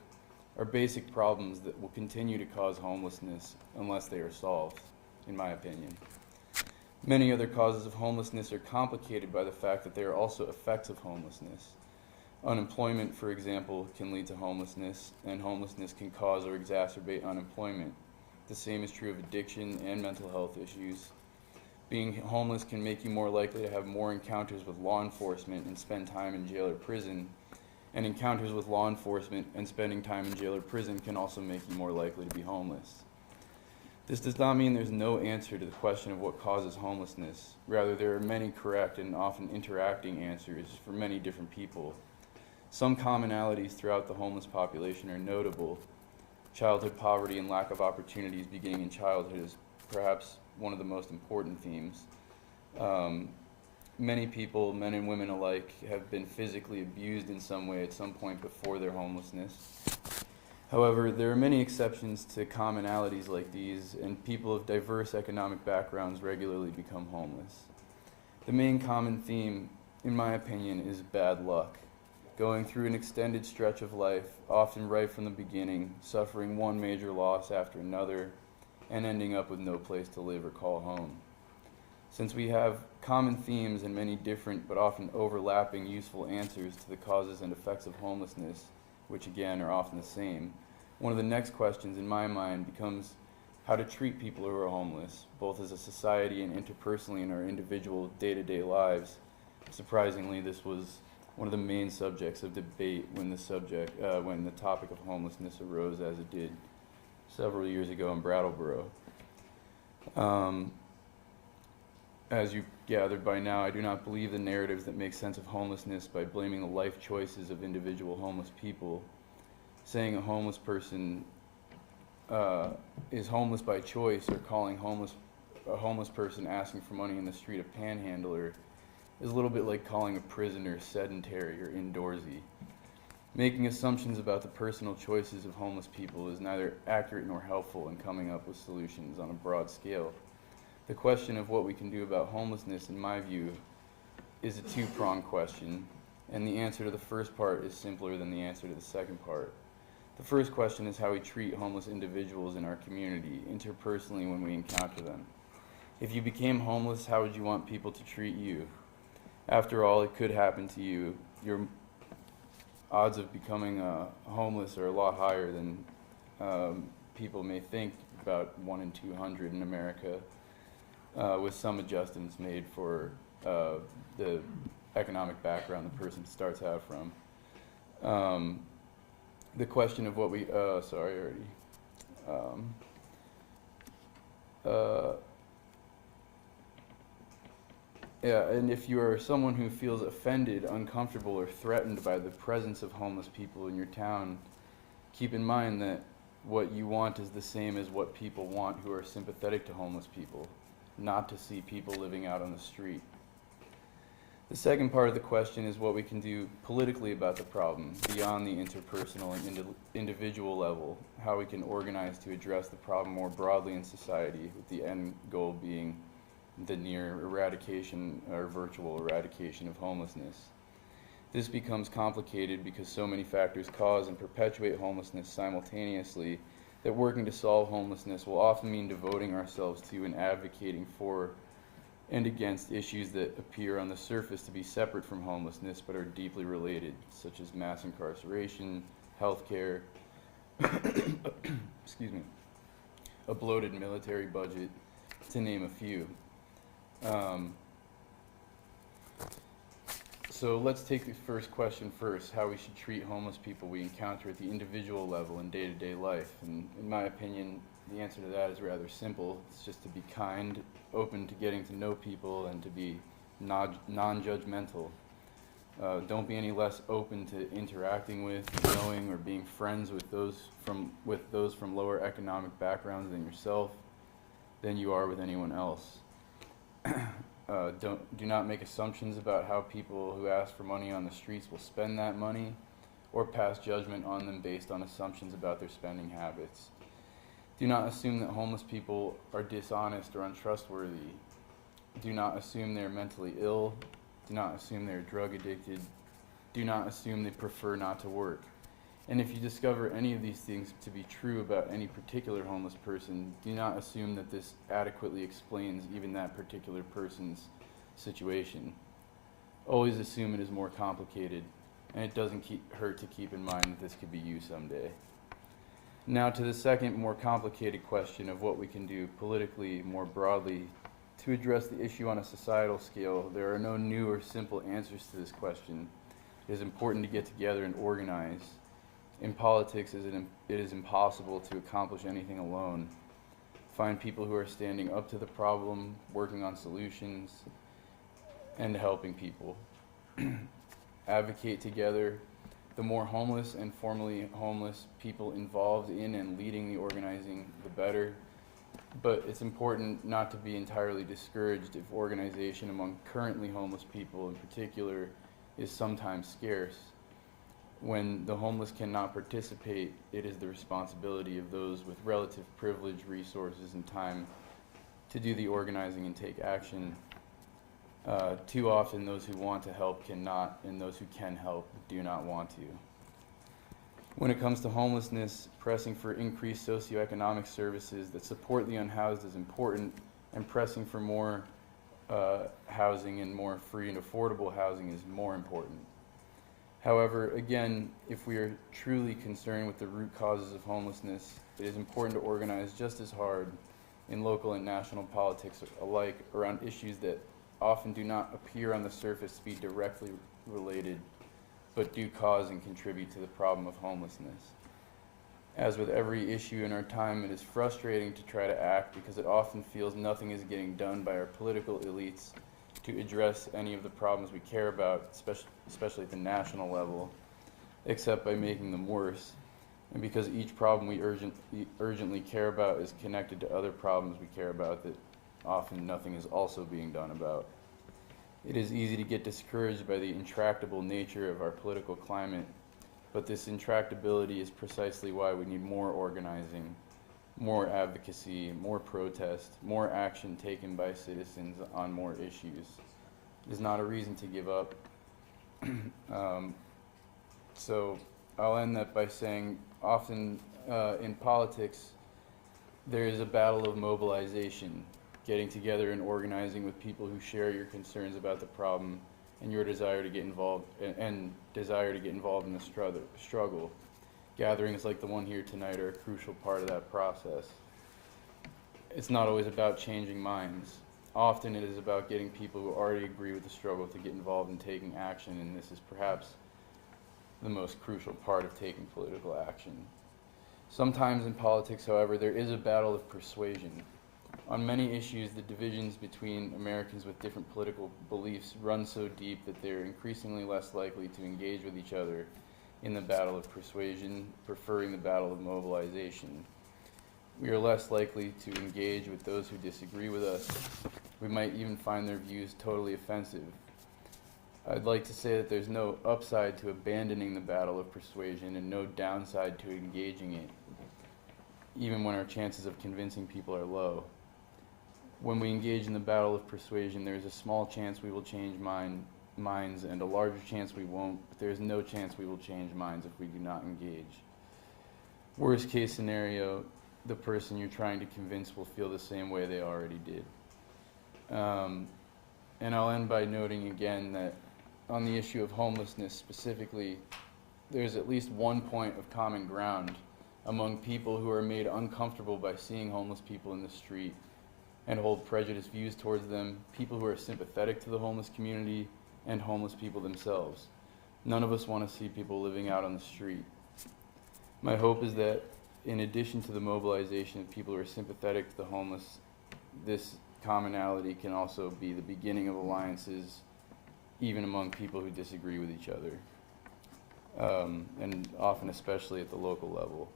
are basic problems that will continue to cause homelessness unless they are solved, in my opinion. Many other causes of homelessness are complicated by the fact that they are also effects of homelessness. Unemployment, for example, can lead to homelessness, and homelessness can cause or exacerbate unemployment. The same is true of addiction and mental health issues. Being homeless can make you more likely to have more encounters with law enforcement and spend time in jail or prison. And encounters with law enforcement and spending time in jail or prison can also make you more likely to be homeless. This does not mean there's no answer to the question of what causes homelessness. Rather, there are many correct and often interacting answers for many different people. Some commonalities throughout the homeless population are notable. Childhood poverty and lack of opportunities beginning in childhood is perhaps one of the most important themes. Many people, men and women alike, have been physically abused in some way at some point before their homelessness. However, there are many exceptions to commonalities like these, and people of diverse economic backgrounds regularly become homeless. The main common theme, in my opinion, is bad luck. Going through an extended stretch of life, often right from the beginning, suffering one major loss after another, and ending up with no place to live or call home. Since we have common themes and many different but often overlapping useful answers to the causes and effects of homelessness, which again are often the same, one of the next questions in my mind becomes how to treat people who are homeless, both as a society and interpersonally in our individual day-to-day lives. Surprisingly, this was one of the main subjects of debate when the topic of homelessness arose as it did several years ago in Brattleboro. As you gathered by now, I do not believe the narratives that make sense of homelessness by blaming the life choices of individual homeless people. Saying a homeless person is homeless by choice, or calling a homeless person asking for money in the street a panhandler, is a little bit like calling a prisoner sedentary or indoorsy. Making assumptions about the personal choices of homeless people is neither accurate nor helpful in coming up with solutions on a broad scale. The question of what we can do about homelessness, in my view, is a two-pronged question, and the answer to the first part is simpler than the answer to the second part. The first question is how we treat homeless individuals in our community, interpersonally when we encounter them. If you became homeless, how would you want people to treat you? After all, it could happen to you. Your odds of becoming homeless are a lot higher than people may think, about 1 in 200 in America, with some adjustments made for the economic background the person starts out from. The question of what we, sorry, already. Yeah, and if you are someone who feels offended, uncomfortable, or threatened by the presence of homeless people in your town, keep in mind that what you want is the same as what people want who are sympathetic to homeless people, not to see people living out on the street. The second part of the question is what we can do politically about the problem, beyond the interpersonal and individual level, how we can organize to address the problem more broadly in society, with the end goal being the near eradication or virtual eradication of homelessness. This becomes complicated because so many factors cause and perpetuate homelessness simultaneously that working to solve homelessness will often mean devoting ourselves to and advocating for and against issues that appear on the surface to be separate from homelessness but are deeply related, such as mass incarceration, healthcare, excuse me, a bloated military budget, to name a few. So let's take the first question first, how we should treat homeless people we encounter at the individual level in day-to-day life. And in my opinion, the answer to that is rather simple. It's just to be kind, open to getting to know people, and to be non-judgmental. Don't be any less open to interacting with, knowing, or being friends with those from lower economic backgrounds than yourself than you are with anyone else. Do not make assumptions about how people who ask for money on the streets will spend that money, or pass judgment on them based on assumptions about their spending habits. Do not assume that homeless people are dishonest or untrustworthy. Do not assume they're mentally ill. Do not assume they're drug addicted. Do not assume they prefer not to work. And if you discover any of these things to be true about any particular homeless person, do not assume that this adequately explains even that particular person's situation. Always assume it is more complicated, and it doesn't hurt to keep in mind that this could be you someday. Now to the second, more complicated question of what we can do politically more broadly to address the issue on a societal scale. There are no new or simple answers to this question. It is important to get together and organize. In politics, it is impossible to accomplish anything alone. Find people who are standing up to the problem, working on solutions, and helping people. Advocate together. The more homeless and formerly homeless people involved in and leading the organizing, the better. But it's important not to be entirely discouraged if organization among currently homeless people in particular is sometimes scarce. When the homeless cannot participate, it is the responsibility of those with relative privilege, resources, and time to do the organizing and take action. Too often, those who want to help cannot, and those who can help do not want to. When it comes to homelessness, pressing for increased socioeconomic services that support the unhoused is important, and pressing for more housing and more free and affordable housing is more important. However, again, if we are truly concerned with the root causes of homelessness, it is important to organize just as hard in local and national politics alike around issues that often do not appear on the surface to be directly related, but do cause and contribute to the problem of homelessness. As with every issue in our time, it is frustrating to try to act because it often feels nothing is getting done by our political elites to address any of the problems we care about, especially at the national level, except by making them worse. And because each problem we urgently care about is connected to other problems we care about that often nothing is also being done about. It is easy to get discouraged by the intractable nature of our political climate, but this intractability is precisely why we need more organizing more advocacy, more protest, more action taken by citizens on more issues is not a reason to give up. So I'll end that by saying often in politics there is a battle of mobilization, getting together and organizing with people who share your concerns about the problem and your desire to get involved and desire to get involved in the struggle. Gatherings like the one here tonight are a crucial part of that process. It's not always about changing minds. Often it is about getting people who already agree with the struggle to get involved in taking action, and this is perhaps the most crucial part of taking political action. Sometimes in politics, however, there is a battle of persuasion. On many issues, the divisions between Americans with different political beliefs run so deep that they're increasingly less likely to engage with each other in the battle of persuasion, preferring the battle of mobilization. We are less likely to engage with those who disagree with us. We might even find their views totally offensive. I'd like to say that there's no upside to abandoning the battle of persuasion and no downside to engaging it, even when our chances of convincing people are low. When we engage in the battle of persuasion, there's a small chance we will change minds and a larger chance we won't, but there's no chance we will change minds if we do not engage. Worst case scenario, the person you're trying to convince will feel the same way they already did. And I'll end by noting again that on the issue of homelessness specifically, there's at least one point of common ground among people who are made uncomfortable by seeing homeless people in the street and hold prejudiced views towards them, people who are sympathetic to the homeless community, and homeless people themselves. None of us want to see people living out on the street. My hope is that in addition to the mobilization of people who are sympathetic to the homeless, this commonality can also be the beginning of alliances even among people who disagree with each other, and often especially at the local level.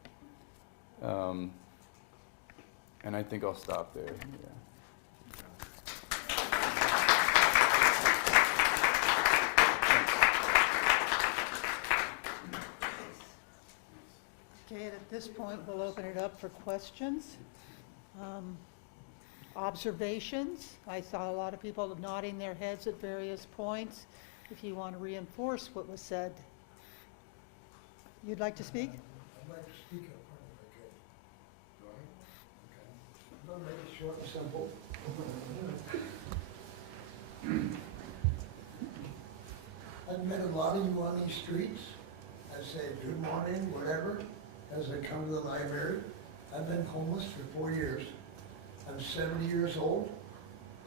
And I think I'll stop there. Yeah. Okay, and at this point, we'll open it up for questions. Observations. I saw a lot of people nodding their heads at various points. If you want to reinforce what was said. You'd like to speak? I'd like to speak up if I could. Okay. I'm gonna make it short and simple. I've met a lot of you on these streets. I say good morning, whatever, as I come to the library. I've been homeless for 4 years. I'm 70 years old.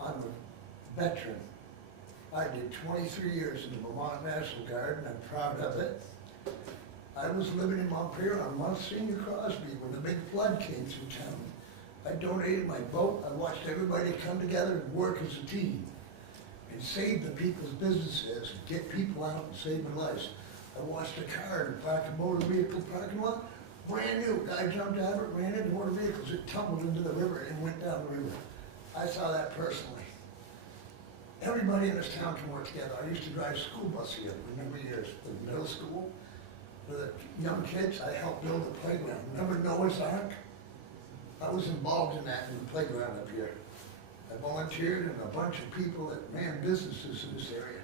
I'm a veteran. I did 23 years in the Vermont National Guard, and I'm proud of it. I was living in Montpelier on Monsignor Crosby when the big flood came through town. I donated my boat. I watched everybody come together and work as a team and save the people's businesses, and get people out and save their lives. I watched a car in the parked motor vehicle parking lot, brand new. Guy jumped out of it, ran into motor vehicles. It tumbled into the river and went down the river. I saw that personally. Everybody in this town can work together. I used to drive school bus here for a number of years, for the middle school. For the young kids, I helped build the playground. Remember Noah's Ark? I was involved in that in the playground up here. I volunteered, and a bunch of people that ran businesses in this area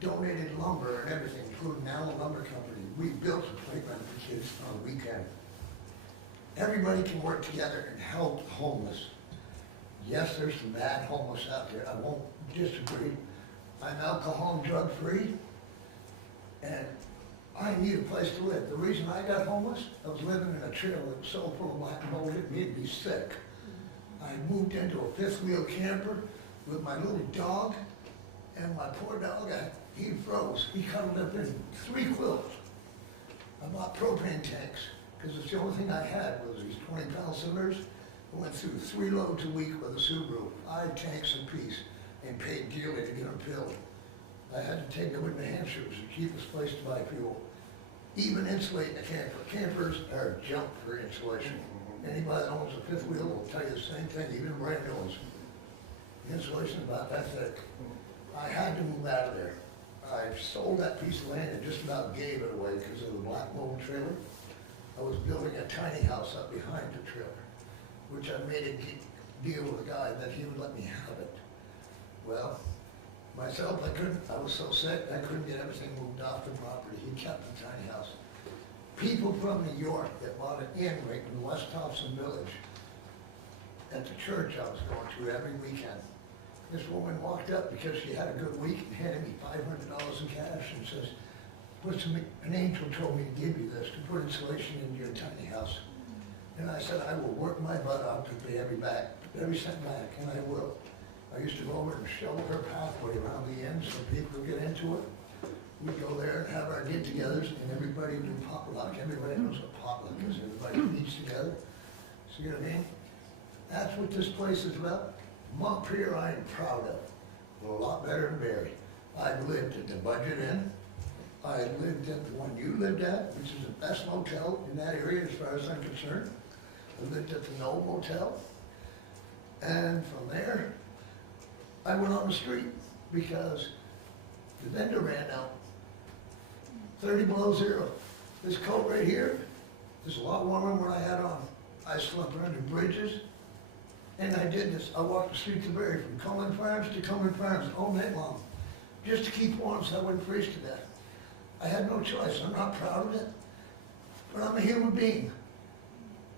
donated lumber and everything, including Allen Lumber Company. We built a playground for kids on the weekend. Everybody can work together and help the homeless. Yes, there's some bad homeless out there. I won't disagree. I'm alcohol and drug free, and I need a place to live. The reason I got homeless, I was living in a trailer that was so full of black mold it made me sick. I moved into a fifth wheel camper with my little dog, and my poor dog, he froze. He cuddled up in 3 quilts. I bought propane tanks, because it's the only thing I had was these 20-pound cylinders. I went through 3 loads a week with a Subaru. I had tanks apiece and paid dearly to get them filled. I had to take them in New Hampshire. It was the cheapest place to buy fuel. Even insulating a camper. Campers are junk for insulation. Anybody that owns a fifth wheel will tell you the same thing, even brand new ones. The insulation is about that thick. I had to move out of there. I sold that piece of land and just about gave it away because of the black mold trailer. I was building a tiny house up behind the trailer. which I made a deal with a guy that he would let me have it. Well, myself, I was so sick, I couldn't get everything moved off the property. He kept the tiny house. People from New York that bought an inn right in West Thompson Village at the church I was going to every weekend. This woman walked up because she had a good week and handed me $500 in cash and says, an angel told me to give you this to put insulation in your tiny house. And I said, I will work my butt out to pay every cent back, and I will. I used to go over and shovel her pathway around the inn so people would get into it. We'd go there and have our get-togethers, and everybody would do potluck. Everybody knows what potluck is. Everybody eats together. See what I mean? That's what this place is about. Montpelier, I am proud of. A lot better than Barry. I've lived at the Budget Inn. I lived at the one you lived at, which is the best motel in that area as far as I'm concerned. I lived at the Knoll Motel. And from there, I went on the street because the vendor ran out. 30 below zero. This coat right here is a lot warmer than what I had on. I slept under bridges, and I did this. I walked the streets of Barrie from Cumberland Farms to Cumberland Farms all night long, just to keep warm so I wouldn't freeze to death. I had no choice. I'm not proud of it, but I'm a human being.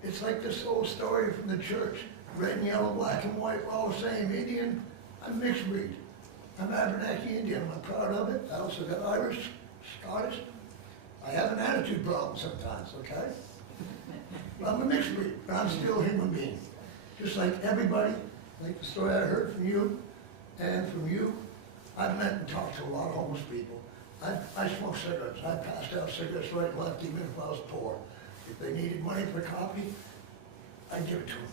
It's like this old story from the church. Red and yellow, black and white, all the same. Indian, I'm mixed breed. I'm Abenaki Indian. I'm proud of it. I also got Irish, Scottish. I have an attitude problem sometimes, okay? But I'm a mixed breed, but I'm still a human being. Just like everybody, like the story I heard from you and from you, I've met and talked to a lot of homeless people. I smoke cigarettes. I passed out cigarettes right and left, even if I was poor. If they needed money for coffee, I'd give it to them.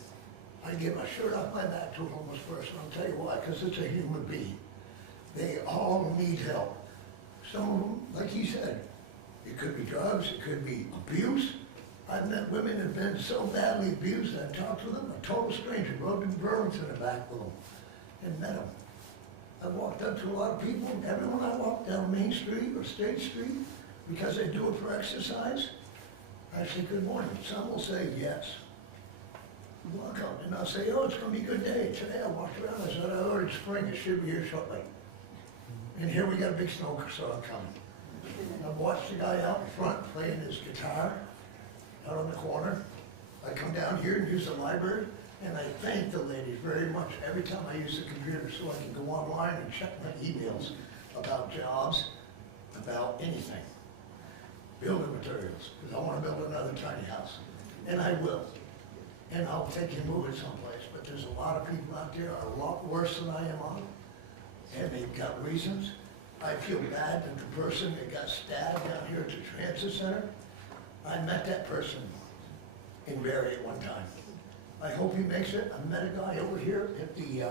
I'd give my shirt off my back to a homeless person. I'll tell you why, because it's a human being. They all need help. Some of them, like he said, it could be drugs, it could be abuse. I've met women that have been so badly abused that I've talked to them, a total stranger, rode in Burlington and back with them, and met them. I've walked up to a lot of people, and everyone I walk down Main Street or State Street, because they do it for exercise, I say, good morning. Some will say, yes. Welcome. And I'll say, oh, it's going to be a good day. Today I walked around, I said, oh, it's spring, it should be here shortly. And here we got a big snowstorm coming. I've watched the guy out in front playing his guitar out on the corner. I come down here and use the library, and I thank the ladies very much every time I use the computer so I can go online and check my emails about jobs, about anything. Building materials, because I want to build another tiny house. And I will. And I'll take you and move it someplace. But there's a lot of people out there are a lot worse than I am on. And they've got reasons. I feel bad that the person that got stabbed down here at the transit center, I met that person in Barrie at one time. I hope he makes it. I met a guy over here at the,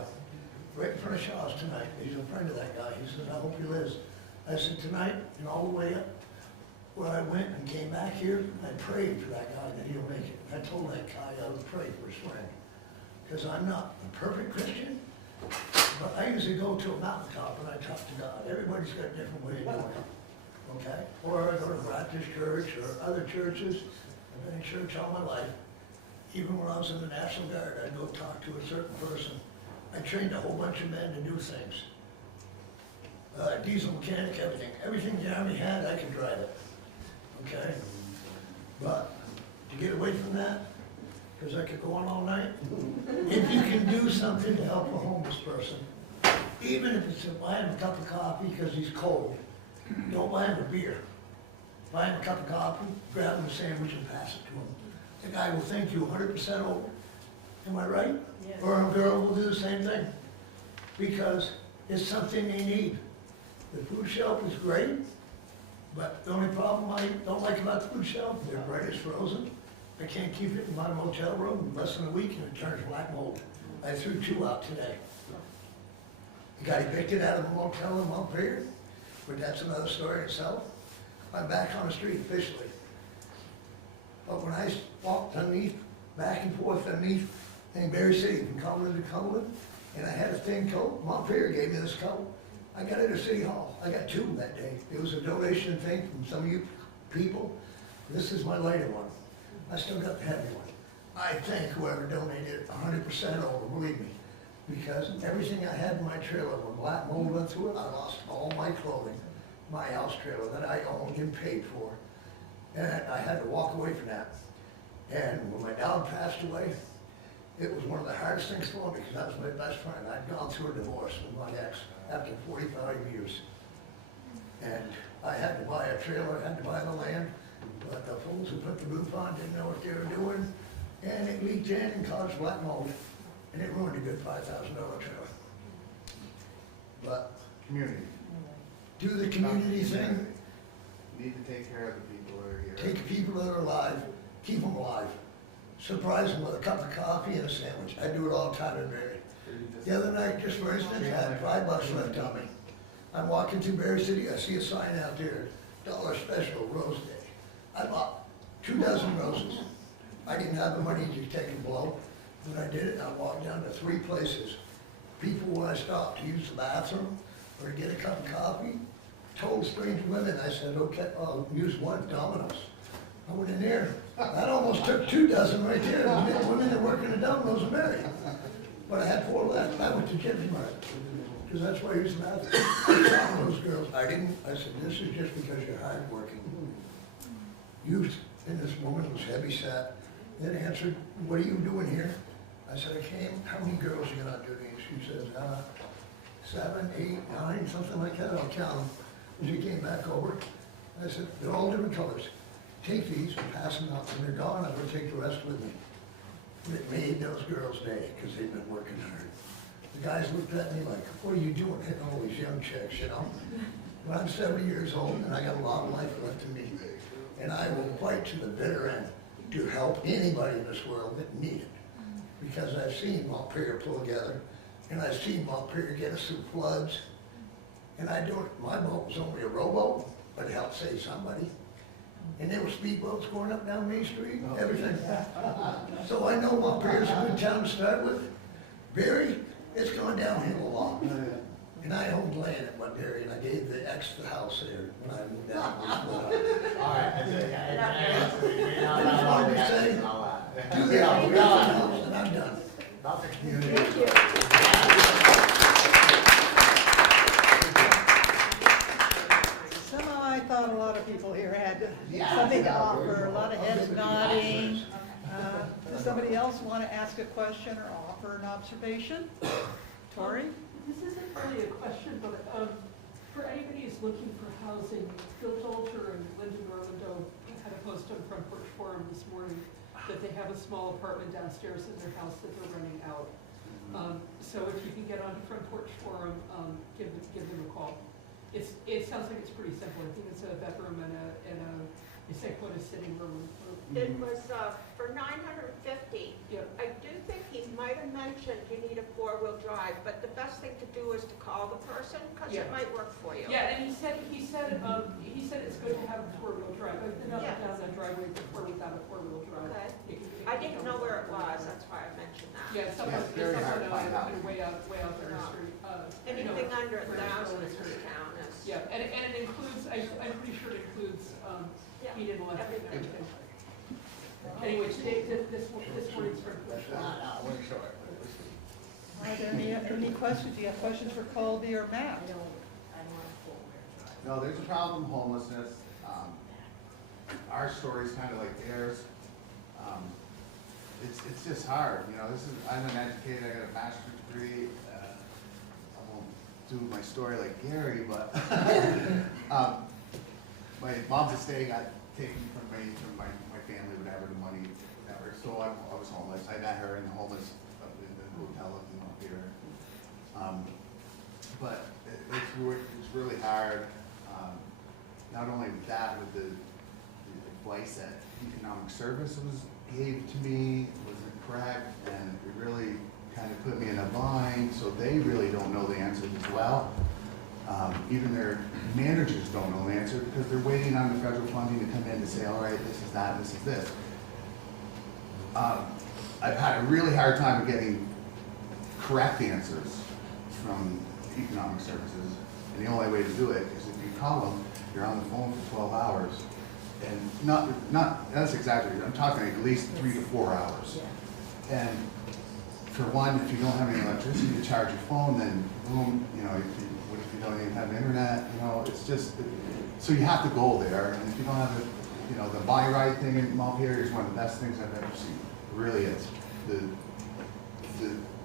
right in front of Shaw's tonight. He's a friend of that guy. He says, I hope he lives. I said, tonight and all the way up, where I went and came back here, I prayed for that guy that he'll make it. I told that guy I would pray for his friend. Because I'm not a perfect Christian, but I usually go to a mountaintop and I talk to God. Everybody's got a different way of doing it, okay? Or I go to Baptist church or other churches. I've been in church all my life. Even when I was in the National Guard, I'd go talk to a certain person. I trained a whole bunch of men to do things. Diesel mechanic, everything. Everything the Army had, I could drive it. Okay? But to get away from that, because I could go on all night, if you can do something to help a homeless person, even if it's to buy him a cup of coffee because he's cold, don't buy him a beer. Buy him a cup of coffee, grab him a sandwich and pass it to him. The guy will thank you 100% over. Am I right? Yes. Or a girl will do the same thing. Because it's something they need. The food shelf is great, but the only problem I don't like about the food shelf, their bread is frozen. I can't keep it in my motel room less than a week and it turns black mold. I threw 2 out today. The guy evicted out of a motel in Montpelier, but that's another story itself. I'm back on the street officially. But when I walked underneath, back and forth underneath in Barrie City from Cumberland to Cumberland, and I had a thin coat, Montpelier gave me this coat. I got it at City Hall. I got 2 that day. It was a donation thing from some of you people. This is my lighter one. I still got the heavy one. I thank whoever donated 100% over, believe me, because everything I had in my trailer, when black mold went through it, I lost all my clothing, my house trailer that I owned and paid for, and I had to walk away from that. And when my dog passed away, it was one of the hardest things for me because that was my best friend. I'd gone through a divorce with my ex after 45 years. And I had to buy a trailer, I had to buy the land, but the fools who put the roof on didn't know what they were doing, and it leaked in and caused black mold, and it ruined a good $5,000 trailer. But Community. do the community thing, Need to take care of the people that are here. take the people that are alive, keep them alive. Surprise them with a cup of coffee and a sandwich. I do it all the time in Barry. The other night, just for instance, I had $5 left on me. I'm walking through Barry City, I see a sign out there, $1 special Rose Day. I bought 2 dozen roses. I didn't have the money to take a blow, but I did it, and I walked down to 3 places. People, when I stopped to use the bathroom or to get a cup of coffee, told strange women, I said, okay, I'll use one, Domino's. I went in there, that almost took 2 dozen right there. The women that work in the Domino's are married. But I had 4 left. I went to Gypsy Mart, because that's why I used the bathroom. I saw those girls. I said, this is just because you're hardworking. Youth, and this woman was heavy set, then answered, what are you doing here? I said, I came, how many girls are gonna do these? She says, 7, 8, 9, something like that, I'll count them. And she came back over. I said, they're all different colors. Take these and pass them out. When they're gone, I'm gonna take the rest with me. And it made those girls' day, because they've been working hard. The guys looked at me like, what are you doing hitting all these young chicks, you know? But I'm 70 years old, and I got a lot of life left in me. And I will fight to the bitter end to help anybody in this world that need it. Because I've seen Montpelier pull together, and I've seen Montpelier get us through floods. And my boat was only a rowboat, but it helped save somebody. And there were speedboats going up down Main Street, everything. So I know Montpelier's a good town to start with. Barry, it's gone downhill a lot. And I owned land at Montpelier, and I gave the ex the house there when I moved down. All right, I just wanted to say, do that, and I'm done. Somehow I thought a lot of people here had something to offer, a lot of heads nodding. Does somebody else want to ask a question or offer an observation? Tori? This isn't really a question, but for anybody who's looking for housing, Phil Dolter and Linda Norlando had a post on Front Porch Forum this morning that they have a small apartment downstairs in their house that they're renting out. So if you can get onto Front Porch Forum, give them a call. It sounds like it's pretty simple. I think it's a bedroom and a you say quite a sitting room. It was for $950. Yep. I do think he might have mentioned you need a 4-wheel drive, but the best thing to do is to call the person because Yeah. it might work for you. Yeah, and he said it's good to have a 4-wheel drive. I've been up and down that driveway before without a 4-wheel drive. Okay. It can I be didn't know where it was. That's why I mentioned that. Yeah, it's up Yeah, it's very hard to find out. way out there in the street. Anything under French 1,000 Village in Street. this town is. Yeah, and it includes, I'm pretty sure it includes Yeah, heat and electric and everything. everything. Anyway, today, this morning's for. Are there any questions? Do you have questions for Colby or Matt? No, there's a problem, homelessness. Our story's kind of like theirs. It's just hard, you know, I'm an educated, I got a master's degree. I won't do my story like Gary, but my mom's estate got taken from my family, whatever, the money, whatever. So I was homeless. I met her in the homeless, in the hotel up in Montpelier. But it's really hard. Not only with that, with the advice that economic service gave to me wasn't correct, and it really kind of put me in a bind. So they really don't know the answers as well. Even their managers don't know the answer because they're waiting on the federal funding to come in to say, all right, this is that, this is this. I've had a really hard time getting correct answers from economic services, and the only way to do it is if you call them, you're on the phone for 12 hours, And that's exaggerated, I'm talking at least 3 to 4 hours. And for one, if you don't have any electricity to charge your phone, then boom, what if you don't even have internet, it's just, so you have to go there, and if you don't have the buy ride thing in Montpelier is one of the best things I've ever seen, it really is.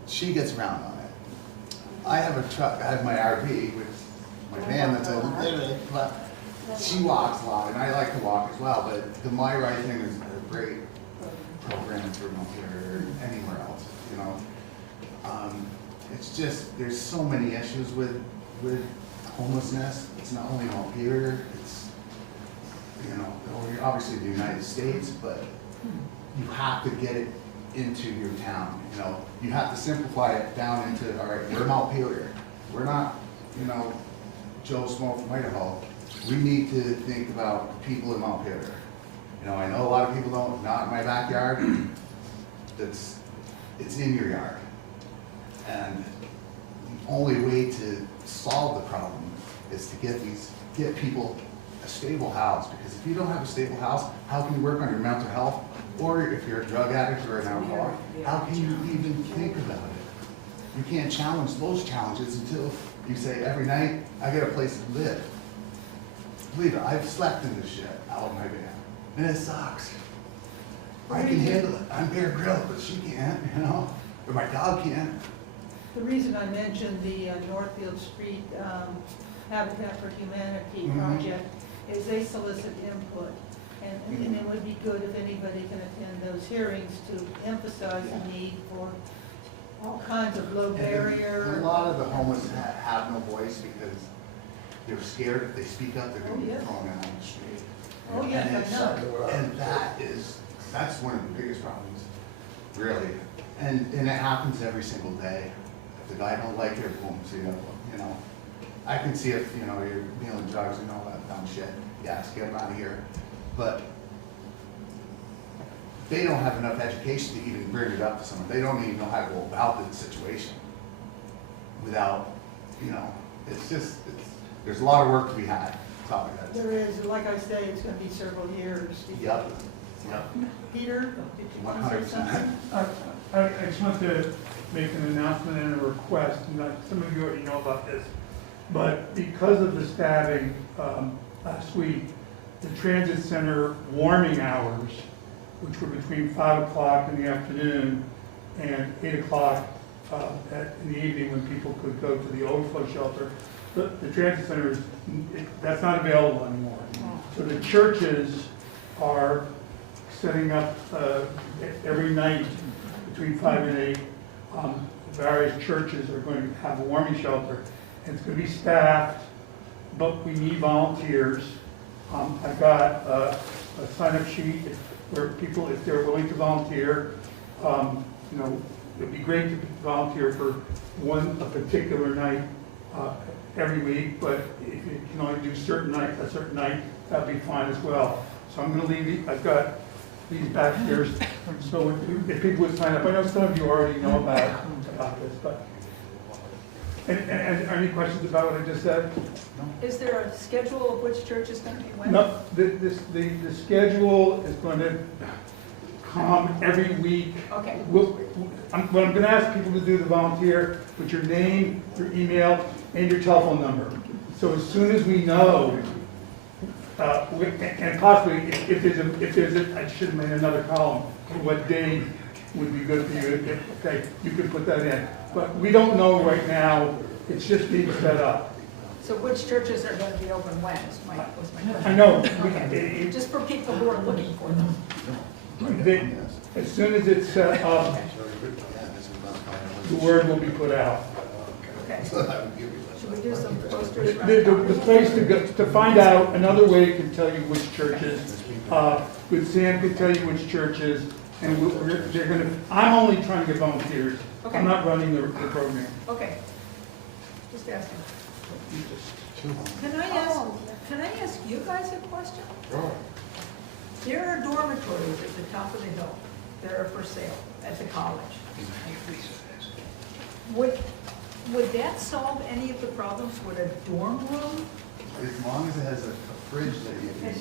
She gets around on it. I have a truck, I have my RV, which, my van that's a little, but she walks a lot, and I like to walk as well, but the My Ride thing is a great program for Montpelier or anywhere else, It's just, there's so many issues with homelessness. It's not only Montpelier, it's, obviously the United States, but you have to get it into your town, You have to simplify it down into, all right, we're Montpelier. We're not, Joe Smo from Idaho. We need to think about the people in Montpelier. I know a lot of people don't, not in my backyard. It's in your yard. And the only way to solve the problem is to get people a stable house. Because if you don't have a stable house, how can you work on your mental health? Or if you're a drug addict or an alcoholic, how can you even think about it? You can't challenge those challenges until you say, every night, I get a place to live. Believe it, I've slept in this shit out of my van, and it sucks. I can handle it. I'm Bear Grylls, but she can't, or my dog can't. The reason I mentioned the Northfield Street Habitat for Humanity project is they solicit input. And it would be good if anybody can attend those hearings to emphasize the need for all kinds of low barrier. A lot of the homeless have no voice because they're scared if they speak up, they're going to be thrown out on the street. Oh, yes, I know. And that's one of the biggest problems, really. And it happens every single day. If the guy don't like it, boom, see ya, I can see if, you're dealing drugs and all that dumb shit. Yes, get them out of here. But they don't have enough education to even bring it up to someone. They don't even know how to go about the situation without, there's a lot of work to be had. That's all I got to say. There is, like I say, it's going to be several years. Yep. Peter, did you want to say 100%. something? I just want to make an announcement and a request, and some of you already know about this, but because of the stabbing last week, the transit center warming hours, which were between 5 o'clock in the afternoon and 8 o'clock in the evening when people could go to the overflow shelter, the transit center that's not available anymore. So the churches are setting up every night between 5 and 8. Various churches are going to have a warming shelter, and it's going to be staffed, but we need volunteers. I've got a sign-up sheet where people, if they're willing to volunteer, it'd be great to volunteer for a particular night every week, but if you can only do a certain night, that'd be fine as well. So I'm going to leave I've got these back here, so if people would sign up, I know some of you already know about this, but. And any questions about what I just said? Is there a schedule of which church is going to be when? No, the schedule is going to come every week. Okay. What I'm going to ask people to do to volunteer, put your name, your email, and your telephone number. So as soon as we know, and possibly if there's I should have made another column for what day would be good for you. Okay, you could put that in. But we don't know right now. It's just being set up. So which churches are going to be open when was my question. I know. Okay. Just for people who are looking for them. As soon as it's set up, the word will be put out. Okay. Should we do some posters? The place to go, to find out, another way can tell you which churches, Good Sam can tell you which churches, and they're going to, I'm only trying to get volunteers. Okay. I'm not running the program. Okay. Just asking. Can I ask you guys a question? Sure. There are dormitories at the top of the hill that are for sale at the college. Would that solve any of the problems with a dorm room? As long as it has a fridge that you can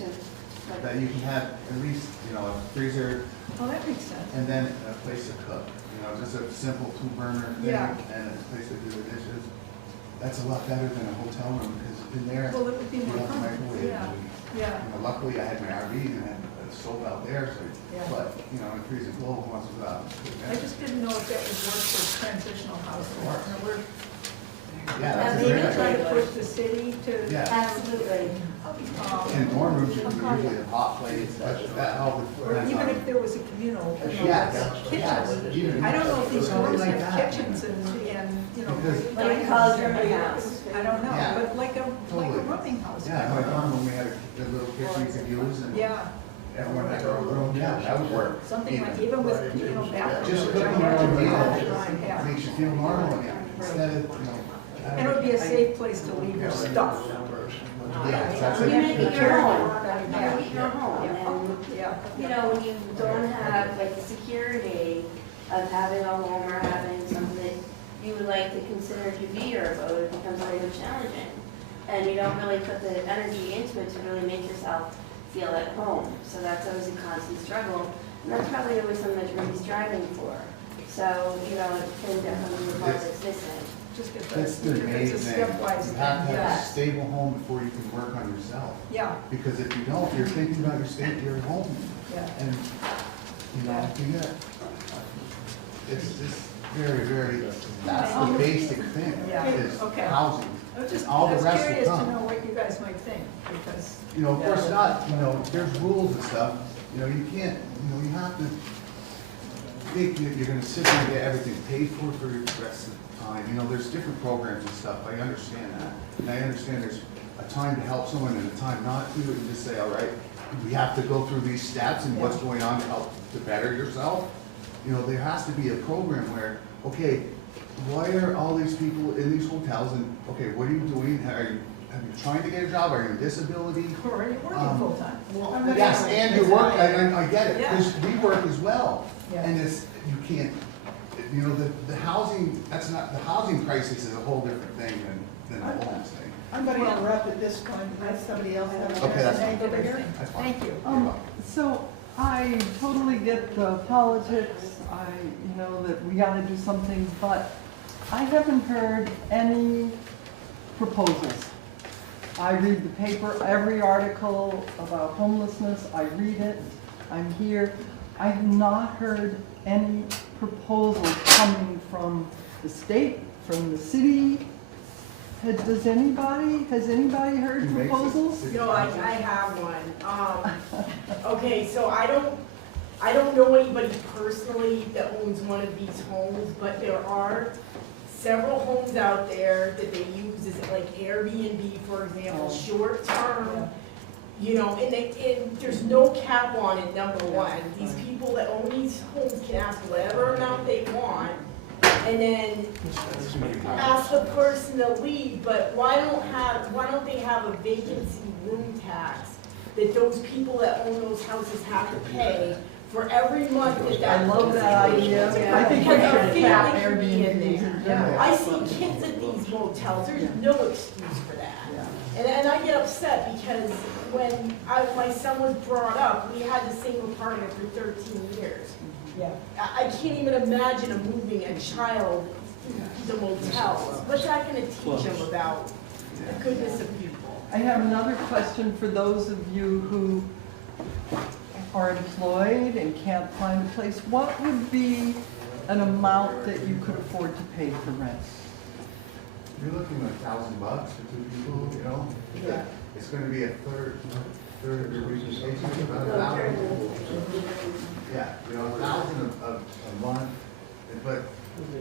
that you can have at least, you know, a freezer Oh, that makes sense. and then a place to cook. You know, just a simple 2-burner thing Yeah. and a place to do the dishes. That's a lot better than a hotel room because in there, Well, it would be you more have to comfortable, microwave. yeah, and, yeah. you know, luckily I had my RV and I had a stove out there, so, Yeah. but, you know, in freezing cold once it was out. I just didn't know if that would work for transitional housing. You know, we're Yeah, that's a maybe great trying idea. to push the city to. Yeah. Absolutely. In dorm rooms, you can usually have hot plates, but that all Or depends even on. if there was a communal, you know, Yes, like yes, kitchen. even- I don't know if these something dorms like have that. kitchens and, you know. Because- Like a diners. cauldron house. I don't know, Yeah. but like a Totally. rooming house. Yeah, in my dorm room, we had the little kitchen to use and Yeah, everyone had their own room, yeah, that would work. something like, even with, you know, bathrooms. Just which I cooking your imagine own would meal all dry, yeah. makes you feel normal again, instead of, you know. And it would be a safe place to leave your stuff. Yeah, that's You make it. it your home. Yeah. Make it your home. Yeah. And, Yeah. you know, when you don't have like the security of having a home or having something that you would like to consider to be your abode, it becomes very challenging. And you don't really put the energy into it to really make yourself feel at home. So that's always a constant struggle. And that's probably always something that you're going to be striving for. So, you know, it can definitely be part that's missing. Just get That's the main it's a thing. stepwise You have to thing, have a yeah. stable home before you can work on yourself. Yeah, Because if you don't, you're thinking about your home, yeah. and, you know, you get, it's just very, very, that's the basic thing, Yeah, is okay. housing. I was just, All I the was rest will curious to come. know what you guys might think, because, You know, of course not, you know, there's rules and stuff, you know, you can't, you know, you have to think that you're gonna sit there and get everything paid for the rest of the time. You know, there's different programs and stuff, I understand that. And I understand there's a time to help someone and a time not to, and just say, all right, we have to go through these steps and what's going on to help to better yourself. You know, there has to be a program where, okay, why are all these people in these hotels and, okay, what are you doing? Are you trying to get a job? Are you on disability? or are you working full-time? Yes, and you work, I get it, Yeah. because we work as well. Yeah. And it's, you can't, you know, the housing, that's not, the housing crisis is a whole different thing than the homeless thing. I'm going to interrupt at this point and let somebody else have a Okay, that's chance. fine. Over here. That's fine. Thank you. You're welcome. So I totally get the politics, you know, that we gotta do something, but I haven't heard any proposals. I read the paper, every article about homelessness, I read it, I'm here. I have not heard any proposals coming from the state, from the city. Has anybody heard Who makes it? proposals? City You know, I council? have one. Okay, so I don't know anybody personally that owns one of these homes, but there are several homes out there that they use as like Airbnb, for example, Oh. short term. You know, and there's no cap on it, number one. These people that own these homes can ask whatever amount they want, and then ask the person to leave, but why don't they have a vacancy room tax that those people that own those houses have to pay for every month that that. I love that idea. I think we Because should the cap family can be in Airbnbs there. in general. I see kids at these motels, there's no excuse for that. And I get upset because when my son was brought up, we had the same apartment for 13 years. Yeah. I can't even imagine a moving a child to the motels. What's that gonna teach them about the goodness of people? I have another question for those of you who are employed and can't find a place. What would be an amount that you could afford to pay for rent? You're looking at $1,000 for 2 people, you know? Yeah. It's gonna be a third of your weekly paycheck, about $1,000. Yeah, you know, $1,000 a month, but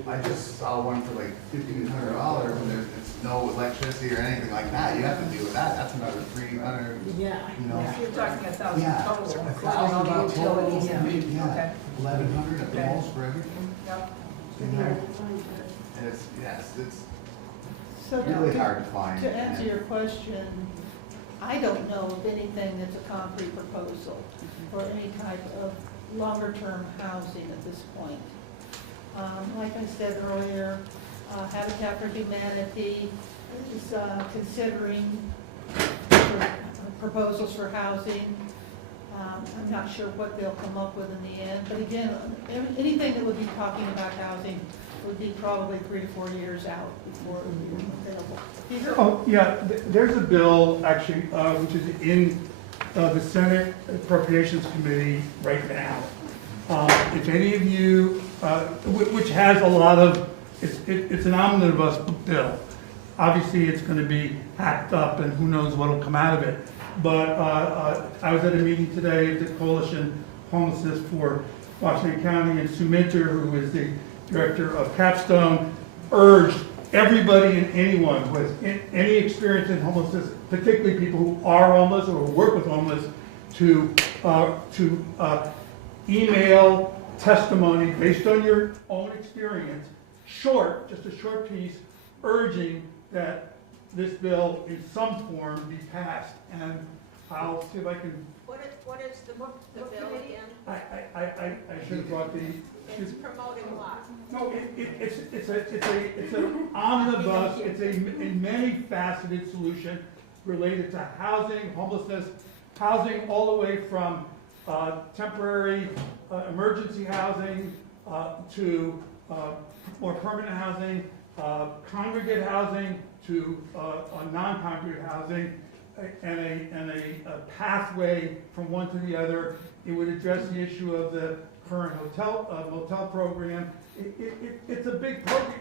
I just saw one for like $1,500 and it's no electricity or anything like that. You have to deal with that, that's another $300, Yeah. you know? You're talking 1,000 Yeah, total, $1,000 including all the total, utilities, yeah. yeah, Okay. 1,100 at the Okay. most for everything, Yep. you know? And it's, yes, it's So really hard to find. To answer your question, I don't know of anything that's a concrete proposal for any type of longer-term housing at this point. Like I said earlier, Habitat for Humanity is considering proposals for housing. I'm not sure what they'll come up with in the end, but again, anything that would be talking about housing would be probably 3 to 4 years out before it would be available. Peter? Oh, yeah, there's a bill actually, which is in the Senate Appropriations Committee right now. If any of you, which has a lot of, it's an omnibus bill. Obviously, it's going to be hacked up and who knows what'll come out of it. But I was at a meeting today of the Coalition Homelessness for Washington County, and Sue Minter, who is the director of Capstone, urged everybody and anyone who has any experience in homelessness, particularly people who are homeless or who work with homeless, to email testimony based on your own experience, just a short piece, urging that this bill in some form be passed. And I'll see if I can, What is the bill again? I should have brought the, It's promoting what? no, it's an omnibus, it's a many faceted solution related to housing, homelessness, housing all the way from temporary emergency housing to more permanent housing, congregate housing to non-congregate housing, and a pathway from one to the other. It would address the issue of the current motel program. It's a big program.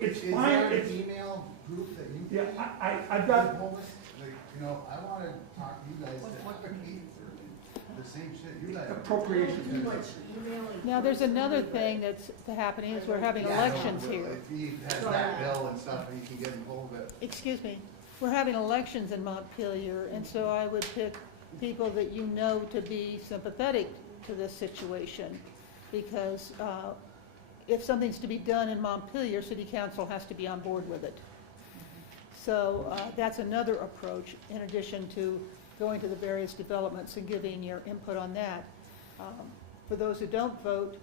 It's Is fine. there It's, an email group that you? yeah, I've got, Homeless, like, you know, I wanna talk to you guys to advocate for the same shit you guys. appropriation. Now, there's another thing that's happening, is we're having elections here. If he has that bill and stuff, and he can get in hold of it. Excuse me, we're having elections in Montpelier, and so I would pick people that you know to be sympathetic to this situation, because if something's to be done in Montpelier, City Council has to be on board with it. So that's another approach, in addition to going to the various developments and giving your input on that. For those who don't vote,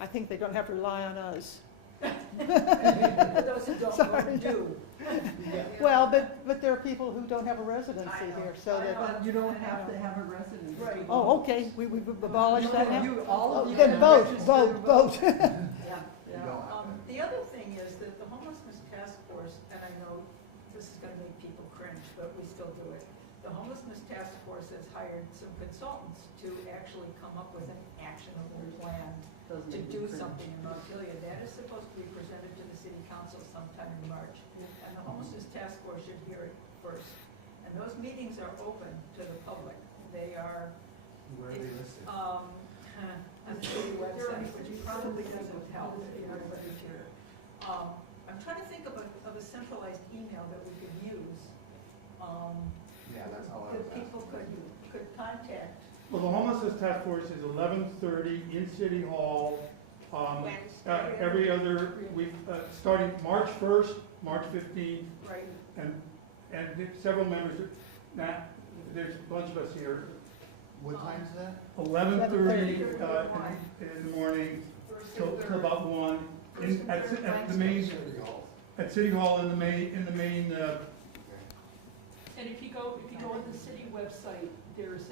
I think they don't have to rely on us. For those who don't Sorry. vote, do. Well, but there are people who don't have a residency I know. here, so I that. know. But you don't have to have a residence. Right. Oh, okay, we've abolished that now? You, all of you. Then can vote, register vote, to vote. You don't have to. The other thing is that the homelessness task force, and I know this is gonna make people cringe, but we still do it. The homelessness task force has hired some consultants to actually come up with an actionable plan Doesn't to make do you cringe. something in Montpelier. That is supposed to be presented to the city council sometime in March. And the homelessness task force should hear it first. And those meetings are open to the public. They are, Where are they listed? on the city website, which probably doesn't help if everybody's here. I'm trying to think of a centralized email that we could use, Yeah, that's all I was that people asking. could contact. Well, the homelessness task force is 11:30 in City Hall. Wednesday. Every other week, starting March 1st, March 15th, Right. and several members, there's a bunch of us here. What time is that? 11:30 in the morning till about 1, at the main, at City Hall in the main, And if you go on the city website, there's